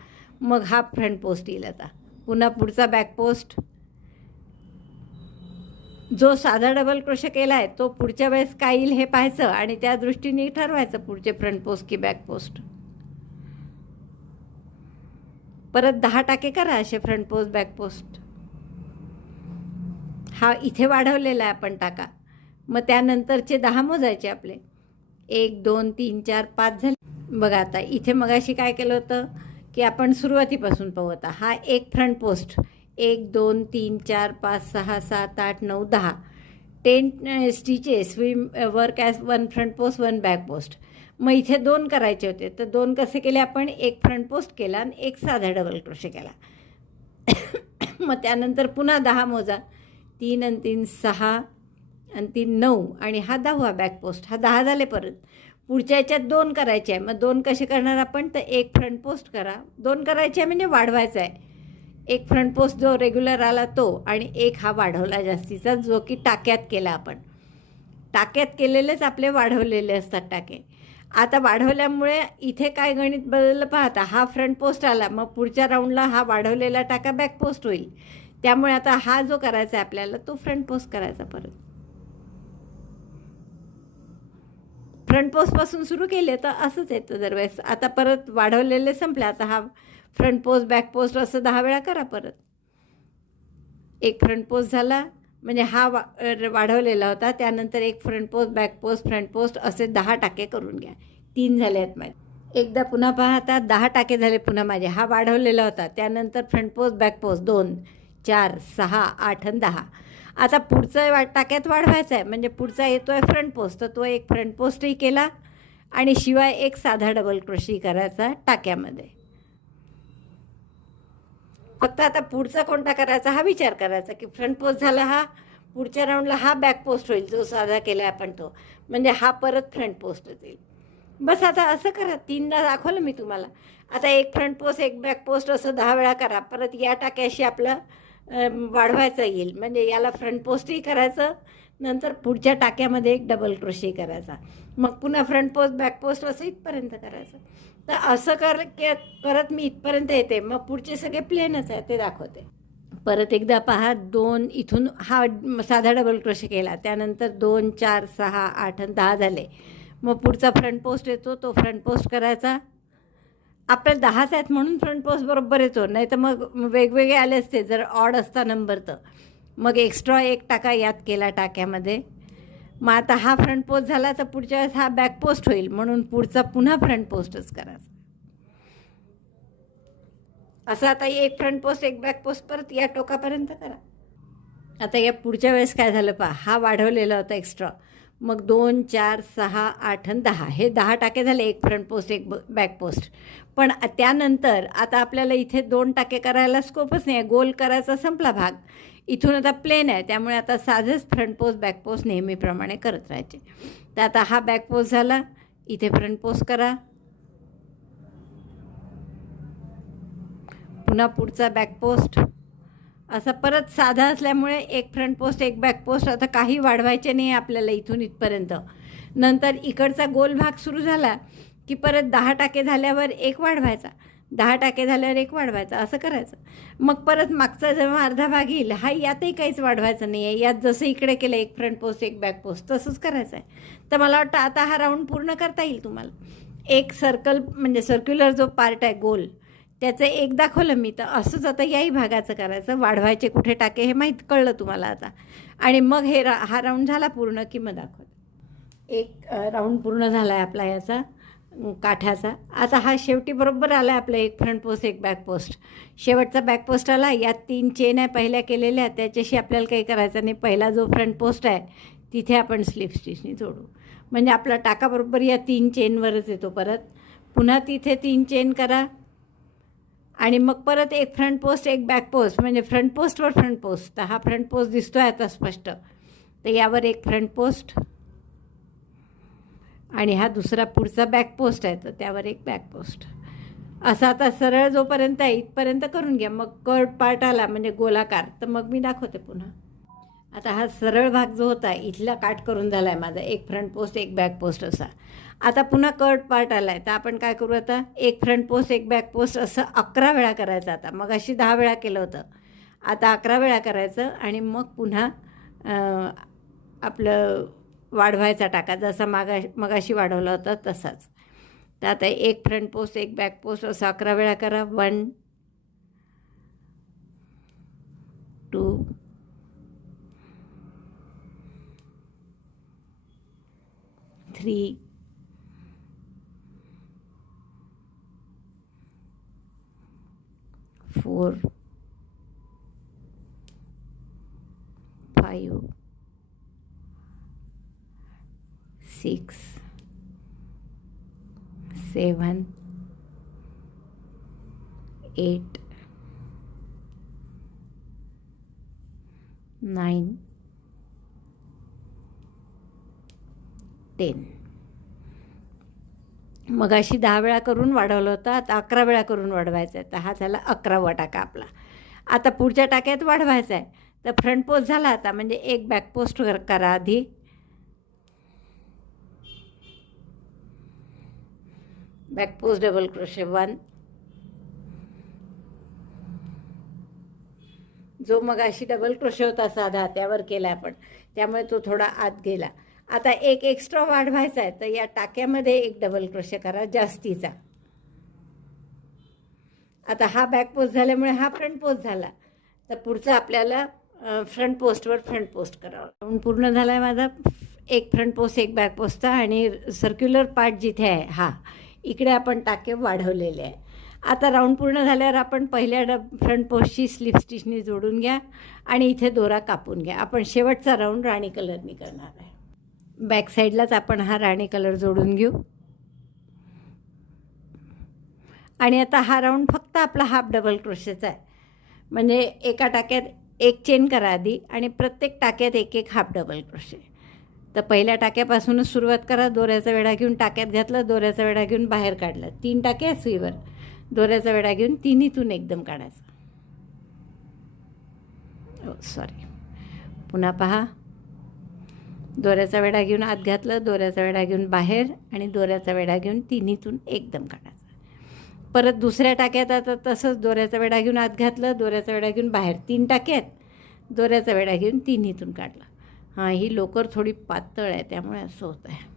मग हा फ्रंट पोस्ट येईल. आता पुन्हा पुढचा बॅक पोस्ट. जो साधा डबल क्रोशे केला आहे तो पुढच्या वेळेस काय येईल हे पाहायचं आणि त्या दृष्टीने ठरवायचं पुढचे फ्रंट पोस्ट की बॅक पोस्ट. परत 10 टाके करा असे फ्रंट पोस्ट बॅक पोस्ट. हा इथे वाढवलेला आहे आपण टाका. मग त्यानंतरचे 10 मोजायचे आपले. 1 2 3 4 5 झाले. बघा आता इथे मगाशी काय केलं होतं की आपण सुरुवातीपासून पाहू. आता हा एक front post. 1 2 3 4 5 6 7 8 9 10 10 stitches we work as 1 front post 1 back post. मग इथे 2 करायचे होते, तर 2 कसे केले आपण. एक फ्रंट पोस्ट केला आणि एक साधा डबल क्रोशे केला. मग त्यानंतर पुन्हा 10 मोजा. 3 आणि 3 6 आणि 3 9 आणि हा 10वा बॅक पोस्ट. हा 10 झाले. परत पुढच्या याच्यात 2 करायचे आहे. मग 2 कसे करणार आपण, तर एक फ्रंट पोस्ट करा. 2 करायचे आहे म्हणजे वाढवायचा आहे. एक फ्रंट पोस्ट जो रेग्युलर आला तो आणि एक हा वाढवला जास्तीचा जो की टाक्यात केला आपण. टाक्यात केलेलेच आपले वाढवलेले असतात टाके. आता वाढवल्यामुळे इथे काय गणित बदललं पाहता. हा फ्रंट पोस्ट आला, मग पुढच्या राऊंडला हा वाढवलेला टाका बॅक पोस्ट होईल. त्यामुळे आता हा जो करायचा आहे आपल्याला तो फ्रंट पोस्ट करायचा. परत फ्रंट पोस्टपासून सुरू केले तर असंच येतं दरवेळेस. आता परत वाढवलेले संपले. आता हा फ्रंट पोस्ट बॅक पोस्ट असं 10 वेळा करा. परत एक फ्रंट पोस्ट झाला म्हणजे हा वाढवलेला होता. त्यानंतर एक फ्रंट पोस्ट असे 10 टाके करून घ्या. 3 झाले आहेत माझे. एकदा पुन्हा पहा. आता 10 टाके झाले पुन्हा माझे. हा वाढवलेला होता. त्यानंतर फ्रंट पोस्ट बॅक पोस्ट 2 4 6 8 आणि 10. आता पुढचा टाक्यात वाढवायचा आहे म्हणजे पुढचा येतो आहे फ्रंट पोस्ट. तर तो एक फ्रंट पोस्टही केला आणि शिवाय एक साधा डबल क्रोशे करायचा टाक्यामध्ये. फक्त आता पुढचा कोणता करायचा हा विचार करायचा की फ्रंट पोस्ट झाला हा, पुढच्या राऊंडला हा बॅक पोस्ट होईल जो साधा केला आपण तो, म्हणजे हा परत फ्रंट पोस्ट येईल. बस आता असं करा. 3दा दाखवलं मी तुम्हाला. आता एक फ्रंट पोस्ट एक बॅक पोस्ट असं 10 वेळा करा. परत या टाक्याशी आपलं वाढवायचं येईल म्हणजे याला फ्रंट पोस्टही करायचं नंतर पुढच्या टाक्यामध्ये एक डबल क्रोशे करायचा, मग पुन्हा फ्रंट पोस्ट बॅक पोस्ट असं इथपर्यंत करायचं. तर असं करत मी इथपर्यंत येते, मग पुढचे सगळे प्लेनच आहे ते दाखवते. परत एकदा पहा, 2 इथून हा साधा डबल क्रोशे केला, त्यानंतर 2 4 6 8 आणि 10 झाले. मग पुढचा फ्रंट पोस्ट येतो, तो फ्रंट पोस्ट करायचा. आपल्याला 10च आहेत म्हणून फ्रंट पोस्ट बरोबर येतो, नाही तर मग वेगवेगळे आले असते जर ऑड असता नंबर तर. मग एक्स्ट्रा एक टाका यात केला टाक्यामध्ये. मग आता हा फ्रंट पोस्ट झाला तर पुढच्या वेळेस हा बॅक पोस्ट होईल, म्हणून पुढचा पुन्हा फ्रंट पोस्टच करायचा. असं आता एक फ्रंट पोस्ट एक बॅक पोस्ट परत या टोकापर्यंत करा. आता या पुढच्या वेळेस काय झालं पहा, हा वाढवलेला होता एक्स्ट्रा. मग 2 4 6 8 आणि 10 हे 10 टाके झाले, एक फ्रंट पोस्ट एक बॅक पोस्ट. पण त्यानंतर आता आपल्याला इथे 2 टाके करायला स्कोपच नाही आहे, गोल करायचा संपला भाग. इथून आता प्लेन आहे, त्यामुळे आता साधेच फ्रंट पोस्ट बॅक पोस्ट नेहमीप्रमाणे करत राहायचे. तर आता हा बॅक पोस्ट झाला, इथे फ्रंट पोस्ट करा, पुन्हा पुढचा बॅक पोस्ट. असं परत साधा असल्यामुळे एक फ्रंट पोस्ट एक बॅक पोस्ट. आता काही वाढवायचे नाही आपल्याला इथून इथपर्यंत. नंतर इकडचा गोल भाग सुरू झाला की परत 10 टाके झाल्यावर एक वाढवायचा, 10 टाके झाल्यावर एक वाढवायचा, असं करायचं. मग परत मागचा जेव्हा अर्धा भाग येईल, हा यातही काहीच वाढवायचं नाही आहे, यात जसं इकडे केलं एक फ्रंट पोस्ट एक बॅक पोस्ट तसंच करायचं आहे. तर मला वाटतं आता हा राऊंड पूर्ण करता येईल तुम्हाला. एक सर्कल म्हणजे सर्क्युलर जो पार्ट आहे गोल, त्याचं एक दाखवलं मी. तर असंच आता याही भागाचं करायचं, वाढवायचे कुठे टाके हे माहीत कळलं तुम्हाला आता. आणि मग हा राऊंड झाला पूर्ण की मग दाखवत. एक राऊंड पूर्ण झाला आहे आपला याचा काठाचा. आता हा शेवटी बरोबर आला आहे आपला एक फ्रंट पोस्ट एक बॅक पोस्ट. शेवटचा बॅक पोस्ट आला, यात 3 चेन आहे पहिल्या केलेल्या, त्याच्याशी आपल्याला काही करायचं नाही. पहिला जो फ्रंट पोस्ट आहे तिथे आपण स्लिप स्टिचनी जोडू, म्हणजे आपला टाका बरोबर या 3 चेनवरच येतो. परत पुन्हा तिथे 3 चेन करा आणि मग परत एक फ्रंट पोस्ट एक बॅक पोस्ट, म्हणजे फ्रंट पोस्टवर फ्रंट पोस्ट. तर हा फ्रंट पोस्ट दिसतो आहे आता स्पष्ट. तर यावर एक फ्रंट पोस्ट आणि हा दुसरा पुढचा बॅक पोस्ट आहे, तर त्यावर एक बॅक पोस्ट. असं आता सरळ जोपर्यंत आहे इथपर्यंत करून घ्या. मग कर्ड पार्ट आला म्हणजे गोलाकार, तर मग मी दाखवते पुन्हा. आता हा सरळ भाग जो होता इथला काट करून झाला आहे माझा, एक फ्रंट पोस्ट एक बॅक पोस्ट असा. आता पुन्हा कर्ड पार्ट आला आहे, तर आपण काय करू आता, एक फ्रंट पोस्ट एक बॅक पोस्ट असं 11 वेळा करायचं. आता मग अशी 10 वेळा केलं होतं, आता 11 वेळा करायचं. आणि मग पुन्हा आपलं वाढवायचा टाका, जसा मगाशी वाढवला होता तसाच. तर आता एक फ्रंट पोस्ट एक बॅक पोस्ट असं 11 वेळा करा. 1 2 3 4 5 6 7 8 9 10. मगाशी 10 वेळा करून वाढवलं होतं, आता 11 वेळा करून वाढवायचं आहे. तर हा झाला 11वा टाका आपला. आता पुढच्या टाक्यात वाढवायचा आहे. तर फ्रंट पोस्ट झाला आता, म्हणजे एक बॅक पोस्ट करा आधी. बॅक पोस्ट डबल क्रोशे 1, जो मगाशी डबल क्रोशे होता साधा त्यावर केला आपण, त्यामुळे तो थोडा आत गेला. आता एक एक्स्ट्रा वाढवायचा आहे, तर या टाक्यामध्ये एक डबल क्रोशे करा जास्तीचा. आता हा बॅक पोस्ट झाल्यामुळे हा फ्रंट पोस्ट झाला, तर पुढचा आपल्याला फ्रंट पोस्टवर फ्रंट पोस्ट करावा. राऊंड पूर्ण झाला आहे माझा, एक फ्रंट पोस्ट एक बॅक पोस्टचा. आणि सर्क्युलर पार्ट जिथे आहे हा, इकडे आपण टाके वाढवलेले आहे. आता राऊंड पूर्ण झाल्यावर आपण पहिल्या फ्रंट पोस्टची स्लिप स्टिचनी जोडून घ्या आणि इथे दोरा कापून घ्या. आपण शेवटचा राऊंड राणी कलरनी करणार आहे. बॅक साईडलाच आपण हा राणी कलर जोडून घेऊ. आणि आता हा राऊंड फक्त आपला हाफ डबल क्रोशेचा आहे, म्हणजे एका टाक्यात एक चेन करा आधी आणि प्रत्येक टाक्यात एक एक हाफ डबल क्रोशे. तर पहिल्या टाक्यापासूनच सुरुवात करा. दोऱ्याचा वेढा घेऊन टाक्यात घातलं, दोऱ्याचा वेढा घेऊन बाहेर काढलं. 3 टाके आहे सुईवर, दोऱ्याचा वेढा घेऊन तिन्हीतून एकदम काढायचं. सॉरी, पुन्हा पहा. दोऱ्याचा वेढा घेऊन आत घातलं, दोऱ्याचा वेढा घेऊन बाहेर आणि दोऱ्याचा वेढा घेऊन तिन्हीतून एकदम काढायचा. परत दुसऱ्या टाक्यात आता तसंच दोऱ्याचा वेढा घेऊन आत घातलं, दोऱ्याचा वेढा घेऊन बाहेर 3 टाक्यात, दोऱ्याचा वेढा घेऊन तिन्हीतून काढला. हां, ही लोकर थोडी पातळ आहे त्यामुळे असं होतं आहे.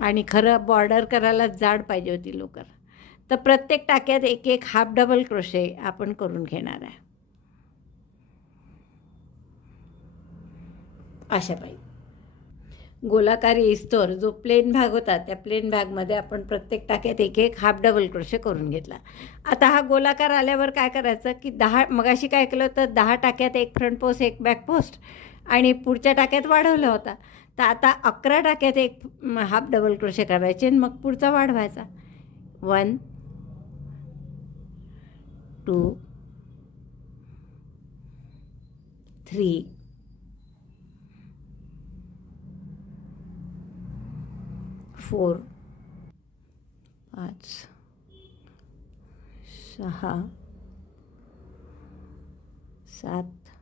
आणि खरं बॉर्डर करायला जाड पाहिजे होती लोकर. तर प्रत्येक टाक्यात एक एक हाफ डबल क्रोशे आपण करून घेणार आहे. अशा पाहिजे. गोलाकार येईस्तोवर जो प्लेन भाग होता त्या प्लेन भागमध्ये आपण प्रत्येक टाक्यात एक एक हाफ डबल क्रोशे करून घेतला. आता हा गोलाकार आल्यावर काय करायचं की 10 मगाशी काय केलं होतं 10 टाक्यात एक फ्रंट पोस्ट एक बॅक पोस्ट आणि पुढच्या टाक्यात वाढवला होता. तर आता 11 टाक्यात एक हाफ डबल क्रोशे करायचे आणि मग पुढचा वाढवायचा. 1 2 3 4 5 6 7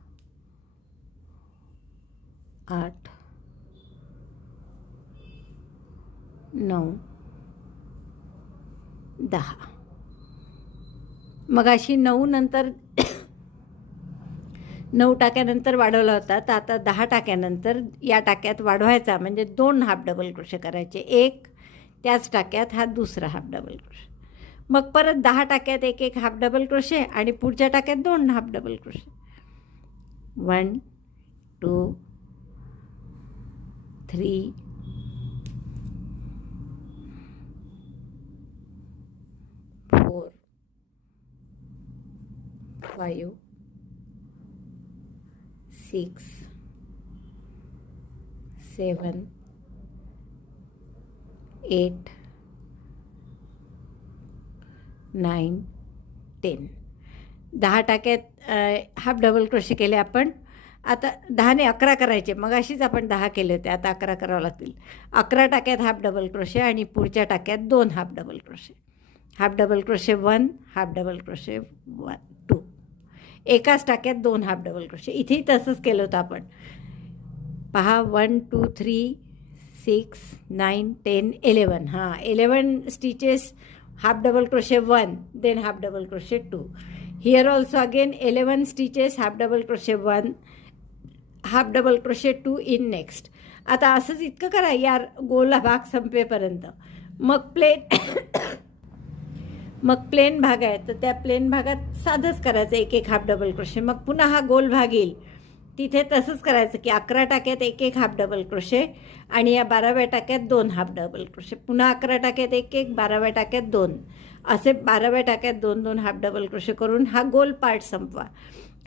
8 9 10. मग अशी 9 नंतर 9 टाक्यानंतर वाढवला होता. तर आता 10 टाक्यानंतर या टाक्यात वाढवायचा म्हणजे 2 हाफ डबल क्रोशे करायचे. एक त्याच टाक्यात हा दुसरा हाफ डबल क्रोशे. मग परत 10 टाक्यात एक एक हाफ डबल क्रोशे आणि पुढच्या टाक्यात 2 हाफ डबल क्रोशे. 1 2 3 4 5 6 7 8 9 10. 10 टाक्यात हाफ डबल क्रोशे केले आपण. आता 10 ने 11 करायचे. मग अशीच आपण 10 केले होते, आता 11 करावं लागतील. 11 टाक्यात हाफ डबल क्रोशे आणि पुढच्या टाक्यात 2 half double crochet. Half double crochet 1 half double crochet 1 2. एकाच टाक्यात 2 हाफ डबल क्रोशे. इथेही तसंच केलं होतं आपण. पहा 1 2 3 6 9 10 11. हां, 11 stitches half double crochet 1, then half double crochet 2. Here also again 11 stitches half double crochet 1, half double crochet 2 in next. आता असंच इतकं करा यार गोल भाग संपेपर्यंत. मग प्लेन भाग आहे तर त्या प्लेन भागात साधंच करायचं एक एक हाफ डबल क्रोशे. मग पुन्हा हा गोल भाग येईल तिथे तसंच करायचं की 11 टाक्यात एक एक हाफ डबल क्रोशे आणि या 12व्या टाक्यात 2 हाफ डबल क्रोशे. पुन्हा 11 टाक्यात एक एक, 12व्या टाक्यात 2, असे 12व्या टाक्यात 2 2 हाफ डबल क्रोशे करून हा गोल पार्ट संपवा.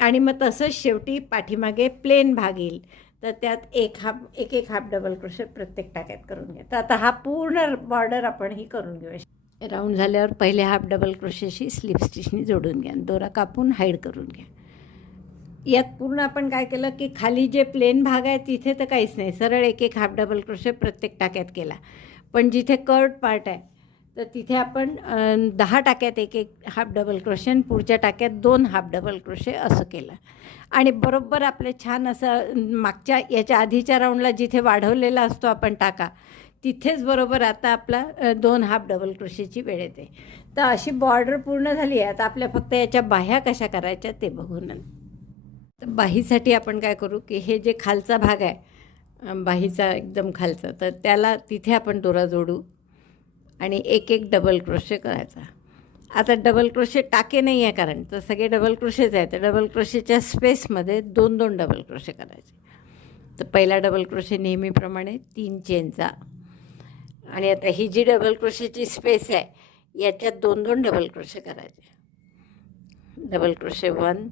आणि मग तसंच शेवटी पाठीमागे प्लेन भाग येईल तर त्यात एक एक हाफ डबल क्रोशे प्रत्येक टाक्यात करून घ्या. तर आता हा पूर्ण बॉर्डर आपण ही करून घेऊया. राऊंड झाल्यावर पहिले हाफ डबल क्रोशेशी स्लिप स्टिचनी जोडून घ्या. दोरा कापून हाईड करून घ्या. यात पूर्ण आपण काय केलं की खाली जे प्लेन भाग आहे तिथे तर काहीच नाही, सरळ एक एक हाफ डबल क्रोशे प्रत्येक टाक्यात केला. पण जिथे कर्ड पार्ट आहे तर तिथे आपण 10 टाक्यात एक एक हाफ डबल क्रोशे आणि पुढच्या टाक्यात 2 हाफ डबल क्रोशे असं केलं. आणि बरोबर आपले छान असं मागच्या याच्या आधीच्या राऊंडला जिथे वाढवलेला असतो आपण टाका तिथेच बरोबर आता आपला 2 हाफ डबल क्रोशेची वेळ येते. तर अशी बॉर्डर पूर्ण झाली आहे. आता आपल्या फक्त याच्या बाह्या कशा करायच्या ते बघू. तर बाहीसाठी आपण काय करू की हे जे खालचा भाग आहे बाहीचा एकदम खालचा तर त्याला तिथे आपण दोरा जोडू आणि एक एक डबल क्रोशे करायचा. आता डबल क्रोशे टाके नाही आहे कारण तर सगळे डबल क्रोशेच आहे. तर डबल क्रोशेच्या स्पेसमध्ये 2 2 डबल क्रोशे करायचे. तर पहिला डबल क्रोशे नेहमीप्रमाणे 3 चेनचा आणि आता ही जी डबल क्रोशेची स्पेस आहे याच्यात 2 2 डबल क्रोशे करायचे. डबल क्रोशे 1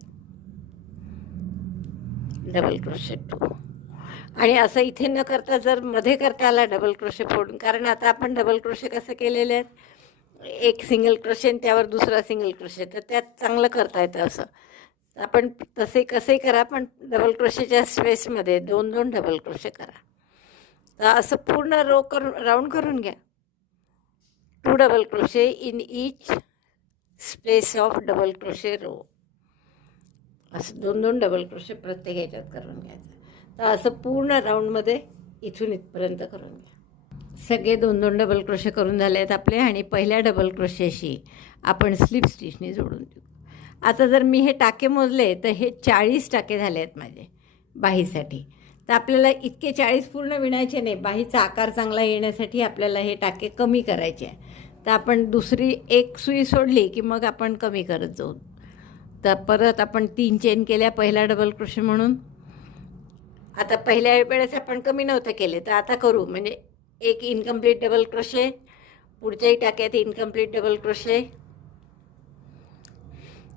डबल क्रोशे 2 आणि असं इथे न करता जर मध्ये करता आला डबल क्रोशे फोडून, कारण आता आपण डबल क्रोशे कसं केलेले आहेत एक सिंगल क्रोशे आणि त्यावर दुसरा सिंगल क्रोशे तर त्यात चांगलं करता येतं. असं आपण तसे कसंही करा पण डबल क्रोशेच्या स्पेसमध्ये 2 2 डबल क्रोशे करा. तर असं पूर्ण रो करून राऊंड करून घ्या. 2 double crochet in each space of double crochet row. असं 2 2 डबल क्रोशे प्रत्येक ह्याच्यात करून घ्यायचं. तर असं पूर्ण राऊंडमध्ये इथून इथपर्यंत करून घ्या. सगळे 2-2 डबल क्रोशे करून झाले आहेत आपले आणि पहिल्या डबल क्रोशेशी आपण स्लिप स्टिचने जोडून देऊ. आता जर मी हे टाके मोजले तर हे 40 टाके झाले आहेत माझे बाहीसाठी. तर आपल्याला इतके 40 पूर्ण विणायचे नाही. बाहीचा आकार चांगला येण्यासाठी आपल्याला हे टाके कमी करायचे आहे. तर आपण दुसरी एक सुई सोडली की मग आपण कमी करत जाऊ. तर परत आपण 3 चेन केल्या पहिला डबल क्रोशे म्हणून. आता पहिल्या वेळेस आपण कमी नव्हते केले तर आता करू. म्हणजे एक इनकम्प्लीट डबल क्रोशे, पुढच्याही टाक्यात इनकम्प्लीट डबल क्रोशे,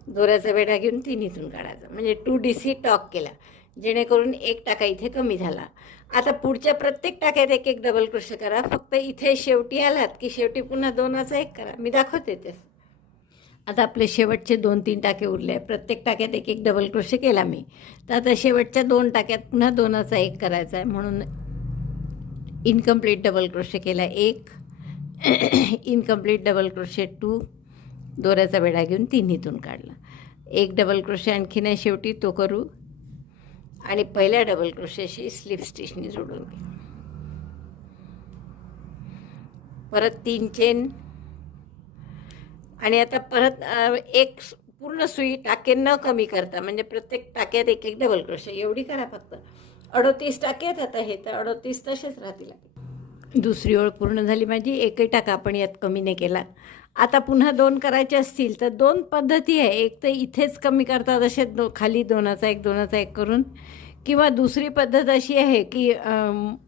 दोऱ्याचा वेढा घेऊन 3 इथून काढायचा. म्हणजे 2DC टॉक केला, जेणेकरून एक टाका इथे कमी झाला. आता पुढच्या प्रत्येक टाक्यात एक एक डबल क्रोशे करा. फक्त इथे शेवटी आलात की शेवटी पुन्हा 2चा 1 करा. मी दाखवते तेच. आता आपले शेवटचे 2-3 टाके उरले. प्रत्येक टाक्यात एक एक डबल क्रोशे केला मी. तर आता शेवटच्या 2 टाक्यात पुन्हा 2चा 1 करायचा आहे. म्हणून इनकम्प्लीट डबल क्रोशे केला 1, इनकम्प्लीट डबल क्रोशे 2, दोऱ्याचा वेढा घेऊन 3 इथून काढला. एक डबल क्रोशे आणखीन आहे शेवटी, तो करू आणि पहिल्या डबल क्रोशेशी स्लिप स्टिचने जोडून घेऊ. परत 3 चेन आणि आता परत एक पूर्ण सुई टाके न कमी करता, म्हणजे प्रत्येक टाक्यात एक एक डबल क्रोशे एवढी करा. फक्त 38 टाके आहेत आता हे, तर 38 तसेच राहतील. दुसरी ओळ पूर्ण झाली माझी. एकही टाका आपण यात कमी नाही केला. आता पुन्हा 2 करायचे असतील तर 2 पद्धती आहे. एक तर इथेच कमी करतात असे खाली 2चा 1 2चा 1 करून, किंवा दुसरी पद्धत अशी आहे की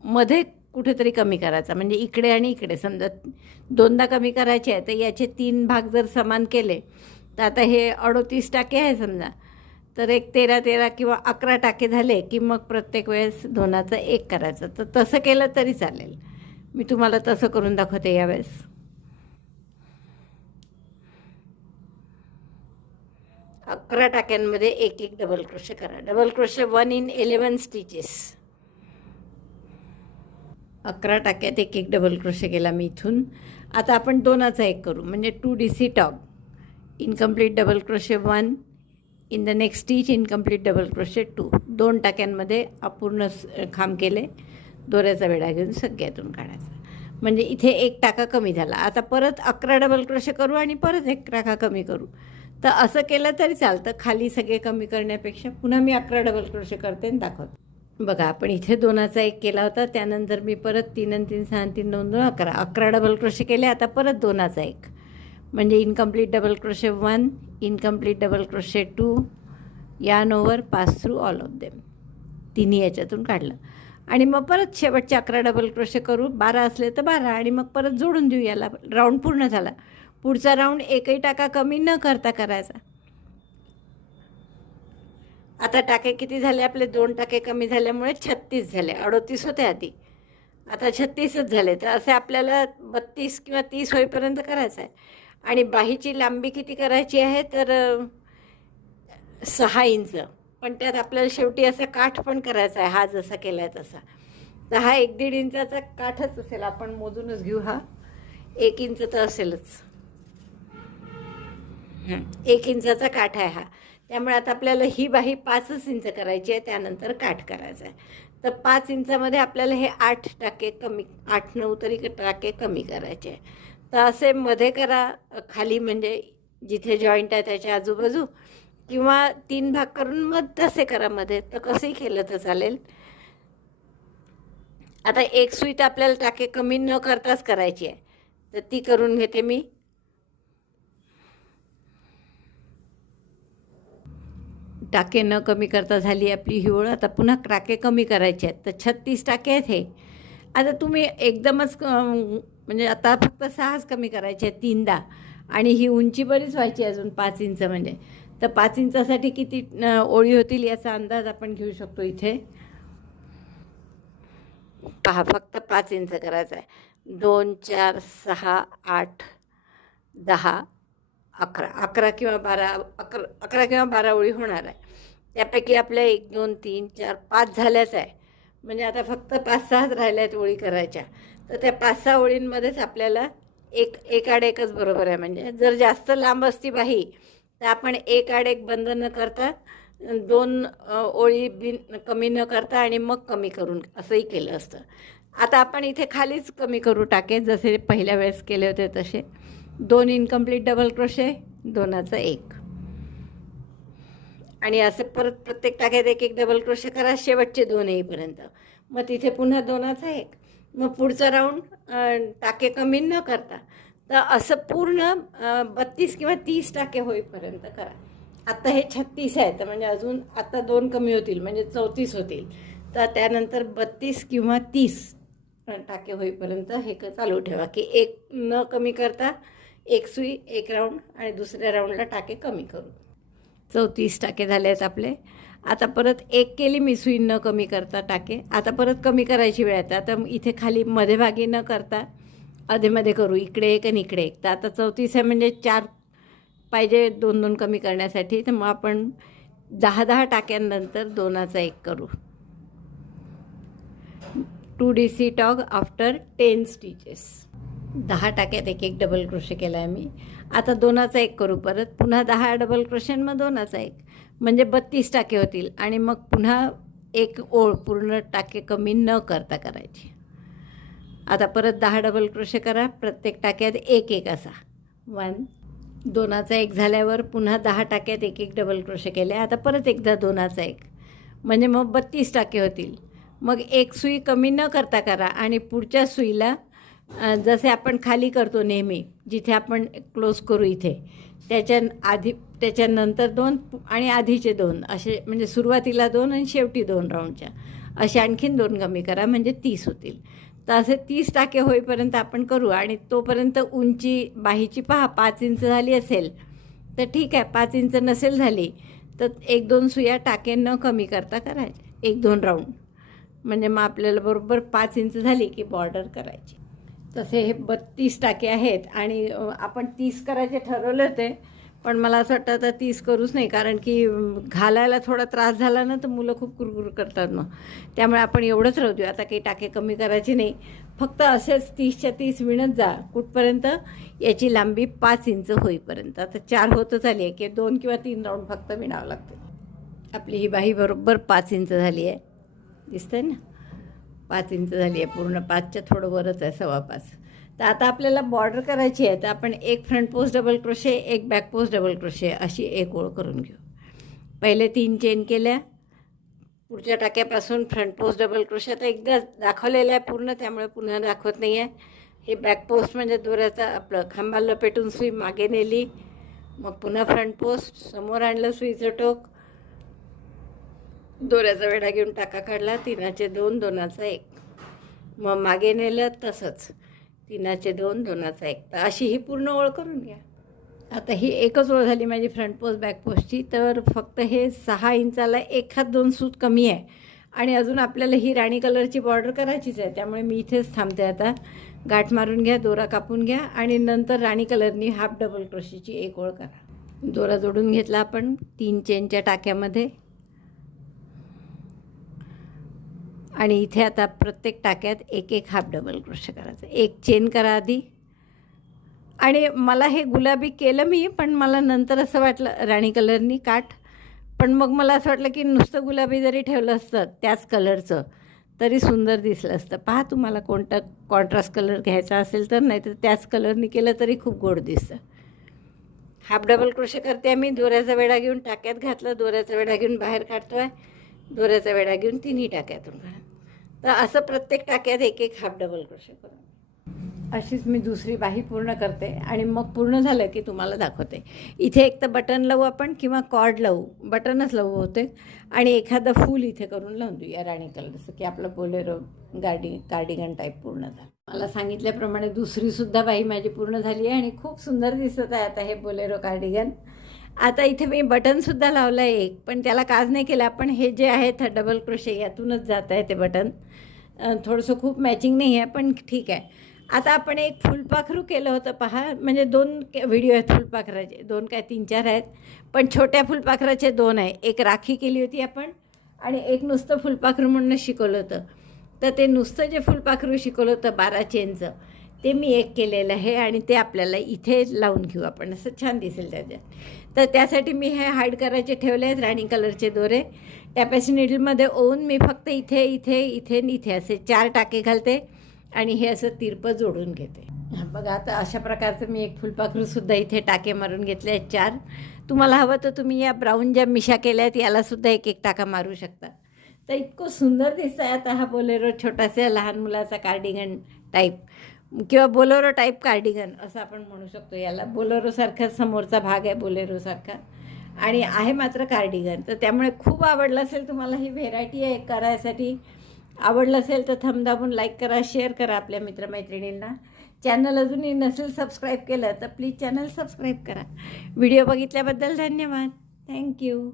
मध्ये कुठेतरी कमी करायचा. म्हणजे इकडे आणि इकडे समजा 2दा कमी करायचे आहे तर याचे 3 भाग जर समान केले तर आता हे 38 टाके आहे समजा, तर एक 13 किंवा 11 टाके झाले की मग प्रत्येक वेळेस 2चा 1 करायचं. तर तसं केलं तरी चालेल. मी तुम्हाला तसं करून दाखवते यावेळेस. अकरा टाक्यांमध्ये एक एक डबल क्रोशे करा. Double crochet 1 in 11 stitches. 11 टाक्यात एक एक डबल क्रोशे केला मी इथून. आता आपण 2चा 1 करू. म्हणजे 2DC talk, incomplete double crochet 1, in the next stitch incomplete double crochet 2. 2 टाक्यांमध्ये अपूर्ण खांब केले, दोऱ्याचा वेढा घेऊन सगळ्यातून काढायचा. म्हणजे इथे एक टाका कमी झाला. आता परत 11 डबल क्रोशे करू आणि परत एक टाका कमी करू. तर असं केलं तरी चालतं. खाली सगळे कमी करण्यापेक्षा पुन्हा मी 11 डबल क्रोशे करते आणि दाखवते. बघा, आपण इथे 2चा 1 केला होता, त्यानंतर मी परत 3 आणि 3 6 आणि 3 2 2 11 11 डबल क्रोशे केले. आता परत 2चा 1, म्हणजे incomplete double crochet 1, incomplete double crochet 2, yarn over, pass through all of them. तिन्ही याच्यातून काढलं आणि मग परत शेवटचे 11 डबल क्रोशे करू. 12 असले तर 12 आणि मग परत जोडून देऊ. याला राऊंड पूर्ण झाला. पुढचा राऊंड एकही टाका कमी न करता करायचा. आता टाके किती झाले आपले? 2 टाके कमी झाल्यामुळे 36 झाले. 38 होते आधी, आता 36च झाले. तर असे आपल्याला 32 किंवा 30 होईपर्यंत करायचं आहे. आणि बाहीची लांबी किती करायची आहे? तर 6 इंच. पण त्यात आपल्याला शेवटी असा काठ पण करायचा आहे. हा जसा केला आहे तसा. तर हा 1-1.5 इंचाचा काठच असेल. आपण मोजूनच घेऊ. हा 1 इंच तर असेलच. 1 इंचाचा काठ आहे हा. त्यामुळे आता आपल्याला ही बाही 5 इंच करायची आहे, त्यानंतर काठ करायचा आहे. तर 5 इंचामध्ये आपल्याला हे 8 टाके कमी, 8-9 तरी टाके कमी करायचे आहे. तर असे मध्ये करा खाली, म्हणजे जिथे जॉईंट आहे त्याच्या आजूबाजू, किंवा 3 भाग करून मग तसे करा मध्ये. तर कसंही केलं तर चालेल. आता एक सुई तर आपल्याला टाके कमी न करताच करायची आहे, तर ती करून घेते मी. टाके न कमी करता झाली आपली ही ओळ. आता पुन्हा टाके कमी करायचे आहेत. तर 36 टाके आहेत हे. आता तुम्ही एकदमच म्हणजे आता फक्त 6च कमी करायचे आहेत 3दा. आणि ही उंची बरीच व्हायची अजून 5 इंच म्हणजे. तर 5 इंचासाठी किती ओळी होतील याचा अंदाज आपण घेऊ शकतो इथे. पहा, फक्त 5 इंच करायचं आहे. 2 4 6 8 10 11 11 किंवा 12 11 किंवा 12 ओळी होणार आहे. त्यापैकी आपल्या 1 2 3 4 5 झाल्याच आहे. म्हणजे आता फक्त 5-6च राहिल्या आहेत ओळी करायच्या. तर त्या 5-6 ओळींमध्येच आपल्याला एक आड एकच बरोबर आहे. म्हणजे जर जास्त लांब असती बाही तर आपण एक आड एक बंद न करता 2 ओळी बिन कमी न करता आणि मग कमी करून असंही केलं असतं. आता आपण इथे खालीच कमी करू टाके, जसे पहिल्या वेळेस केले होते तसे. 2 इनकम्प्लीट डबल क्रोशे, 2चा 1, आणि असं परत प्रत्येक टाक्यात 1 डबल क्रोशे करा शेवटचे 2 येईपर्यंत. मग तिथे पुन्हा 2चा 1. मग पुढचा राऊंड टाके कमी न करता, तर असं पूर्ण 32 किंवा 30 टाके होईपर्यंत करा. आता हे 36 आहे, तर म्हणजे अजून आता 2 कमी होतील, म्हणजे 34 होतील. तर त्यानंतर 32 किंवा 30 टाके होईपर्यंत हे चालू ठेवा, की 1 न कमी करता 1 सुई 1 राऊंड आणि दुसऱ्या राऊंडला टाके कमी करू. 34 टाके झाले आहेत आपले. आता परत 1 केली मी सुई न कमी करता टाके. आता परत कमी करायची वेळ आहे. आता इथे खाली मध्यभागी न करता अधेमध्ये करू, इकडे 1 आणि इकडे 1. तर आता 34 आहे, म्हणजे 4 पाहिजे 2-2 कमी करण्यासाठी. तर मग आपण 10-10 टाक्यांनंतर 2चा 1 करू. 2 DC टॉग आफ्टर 10 स्टिचेस. 10 टाक्यात 1 डबल क्रोशे केला आहे मी. आता 2चा 1 करू परत. पुन्हा 10 डबल क्रोशे, मग 2चा 1, म्हणजे 32 टाके होतील. आणि मग पुन्हा 1 ओळ पूर्ण टाके कमी न करता करायची. आता परत 10 डबल क्रोशे करा, प्रत्येक टाक्यात 1 असा. 1, 2चा 1 झाल्यावर पुन्हा 10 टाक्यात 1 डबल क्रोशे केले. आता परत एकदा 2चा 1, म्हणजे मग 32 टाके होतील. मग 1 सुई कमी न करता करा आणि पुढच्या सुईला जसे आपण खाली करतो नेहमी, जिथे आपण क्लोज करू इथे, त्याच्यानंतर 2 आणि आधीचे 2 असे, म्हणजे सुरुवातीला 2 आणि शेवटी 2 राऊंडच्या असे आणखीन 2 कमी करा, म्हणजे 30 होतील. तर असे 30 टाके होईपर्यंत आपण करू. आणि तोपर्यंत उंची बाहीची पहा, 5 इंच झाली असेल तर ठीक आहे, 5 इंच नसेल झाली तर 1-2 सुया टाके न कमी करता करायचे, 1-2 राऊंड, म्हणजे मग आपल्याला बरोबर 5 इंच झाली की बॉर्डर करायची. तसे हे 32 टाके आहेत आणि आपण 30 करायचे ठरवले होते, पण मला असं वाटतं आता 30 करूच नाही, कारण की घालायला थोडा त्रास झाला ना तर मुलं खूप कुरकुर करतात मग. त्यामुळे आपण एवढंच राहू देऊ, आता काही टाके कमी करायचे नाही. फक्त असेच 30च्या 30 विणत जा कुठपर्यंत, याची लांबी 5 इंच होईपर्यंत. आता 4 होतच आली आहे, की 2 किंवा 3 राऊंड फक्त विणावं लागते. आपली ही बाही बरोबर 5 इंच झाली आहे, दिसतंय ना, 5 इंच झाली आहे पूर्ण. 5च्या थोडं वरच आहे, 5.25. तर आता आपल्याला बॉर्डर करायची आहे, तर आपण 1 front post double crochet, 1 back post double crochet अशी 1 ओळ करून घेऊ. पहिले 3 चेन केल्या, पुढच्या टाक्यापासून फ्रंट पोस्ट डबल क्रोशे आता एकदा दाखवलेलं आहे पूर्ण, त्यामुळे पुन्हा दाखवत नाही आहे. हे बॅक पोस्ट म्हणजे दोऱ्याचा आपलं खांबा लपेटून सुई मागे नेली, मग पुन्हा फ्रंट पोस्ट समोर आणलं, सुईचं टोक, दोऱ्याचा वेढा घेऊन टाका काढला, 3चे 2, 2चा 1, मग मागे नेलं तसंच 3चे 2, 2चा 1. तर अशी ही पूर्ण ओळ करून घ्या. आता ही एकच ओळ झाली माझी फ्रंट पोस्ट बॅक पोस्टची. तर फक्त हे 6 इंचाला 1-2 सूत कमी आहे आणि अजून आपल्याला ही राणी कलरची बॉर्डर करायचीच आहे, त्यामुळे मी इथेच थांबते. आता गाठ मारून घ्या, दोरा कापून घ्या आणि नंतर राणी कलरनी हाफ डबल क्रोशीची 1 ओळ करा. दोरा जोडून घेतला आपण 3 चेनच्या टाक्यामध्ये आणि इथे आता प्रत्येक टाक्यात 1 हाफ डबल क्रोशे करायचं. 1 चेन करा आधी. आणि मला हे गुलाबी केलं मी, पण मला नंतर असं वाटलं राणी कलरनी काठ, पण मग मला असं वाटलं की नुसतं गुलाबी जरी ठेवलं असतं त्याच कलरचं तरी सुंदर दिसलं असतं. पहा तुम्हाला कोणता कॉन्ट्रास्ट कलर घ्यायचा असेल तर, नाही तर त्याच कलरनी केलं तरी खूप गोड दिसतं. हाफ डबल क्रोशे करते मी. दोऱ्याचा वेढा घेऊन टाक्यात घातलं, दोऱ्याचा वेढा घेऊन बाहेर काढतो आहे, दोऱ्याचा वेढा घेऊन 3 टाक्यातून काढा. तर असं प्रत्येक टाक्यात 1 हाफ डबल क्रोशे करून अशीच मी दुसरी बाही पूर्ण करते आणि मग पूर्ण झालं की तुम्हाला दाखवते. इथे एक तर बटन लावू आपण किंवा कॉर्ड लावू, बटनच लावू होते, आणि एखादं फूल इथे करून लावून देऊया राणी कलरचं, की आपलं बोलेरो कार्डिगन टाईप पूर्ण झालं. मला सांगितल्याप्रमाणे दुसरीसुद्धा बाही माझी पूर्ण झाली आहे आणि खूप सुंदर दिसत आहे आता हे बोलेरो कार्डिगन. आता इथे मी बटनसुद्धा लावलं आहे एक, पण त्याला काज नाही केला. पण हे जे आहे डबल क्रोशे यातूनच जात आहे ते बटन. थोडंसं खूप मॅचिंग नाही आहे, पण ठीक आहे. आता आपण एक फुलपाखरू केलं होतं पहा, म्हणजे 2 व्हिडिओ आहेत फुलपाखराचे, 2 काय 3-4 आहेत, पण छोट्या फुलपाखराचे 2 आहे. एक राखी केली होती आपण आणि एक नुसतं फुलपाखरू म्हणून शिकवलं होतं. तर ते नुसतं जे फुलपाखरू शिकवलं होतं 12 चेनचं, ते मी एक केलेलं आहे आणि ते आपल्याला इथे लावून घेऊ आपण, असं छान दिसेल त्याच्यात. तर त्यासाठी मी हे हाईड करायचे ठेवले आहेत राणी कलरचे दोरे. टॅपेस्ट्री नीडलमध्ये ओवून मी फक्त इथे इथे इथे इथे असे 4 टाके घालते आणि हे असं तिरपं जोडून घेते. बघा आता अशा प्रकारचं मी एक फुलपाखरूसुद्धा इथे टाके मारून घेतले आहेत 4. तुम्हाला हवं तर तुम्ही या ब्राऊन ज्या मिशा केल्या आहेत यालासुद्धा एक एक टाका मारू शकता. तर इतकं सुंदर दिसतं आहे. आता हा बोलेरो छोटासा लहान मुलाचा कार्डिगन टाईप किंवा बोलेरो टाईप कार्डिगन असं आपण म्हणू शकतो याला. बोलेरोसारखा समोरचा भाग आहे बोलेरोसारखा आणि आहे मात्र कार्डिगन. तर त्यामुळे खूप आवडलं असेल तुम्हाला, ही व्हेरायटी आहे करायसाठी. आवडलं असेल तर थंब दाबून लाईक करा, शेअर करा आपल्या मित्रमैत्रिणींना. चॅनल अजूनही नसेल सबस्क्राईब केलं तर प्लीज चॅनल सबस्क्राईब करा. व्हिडिओ बघितल्याबद्दल धन्यवाद. थँक्यू.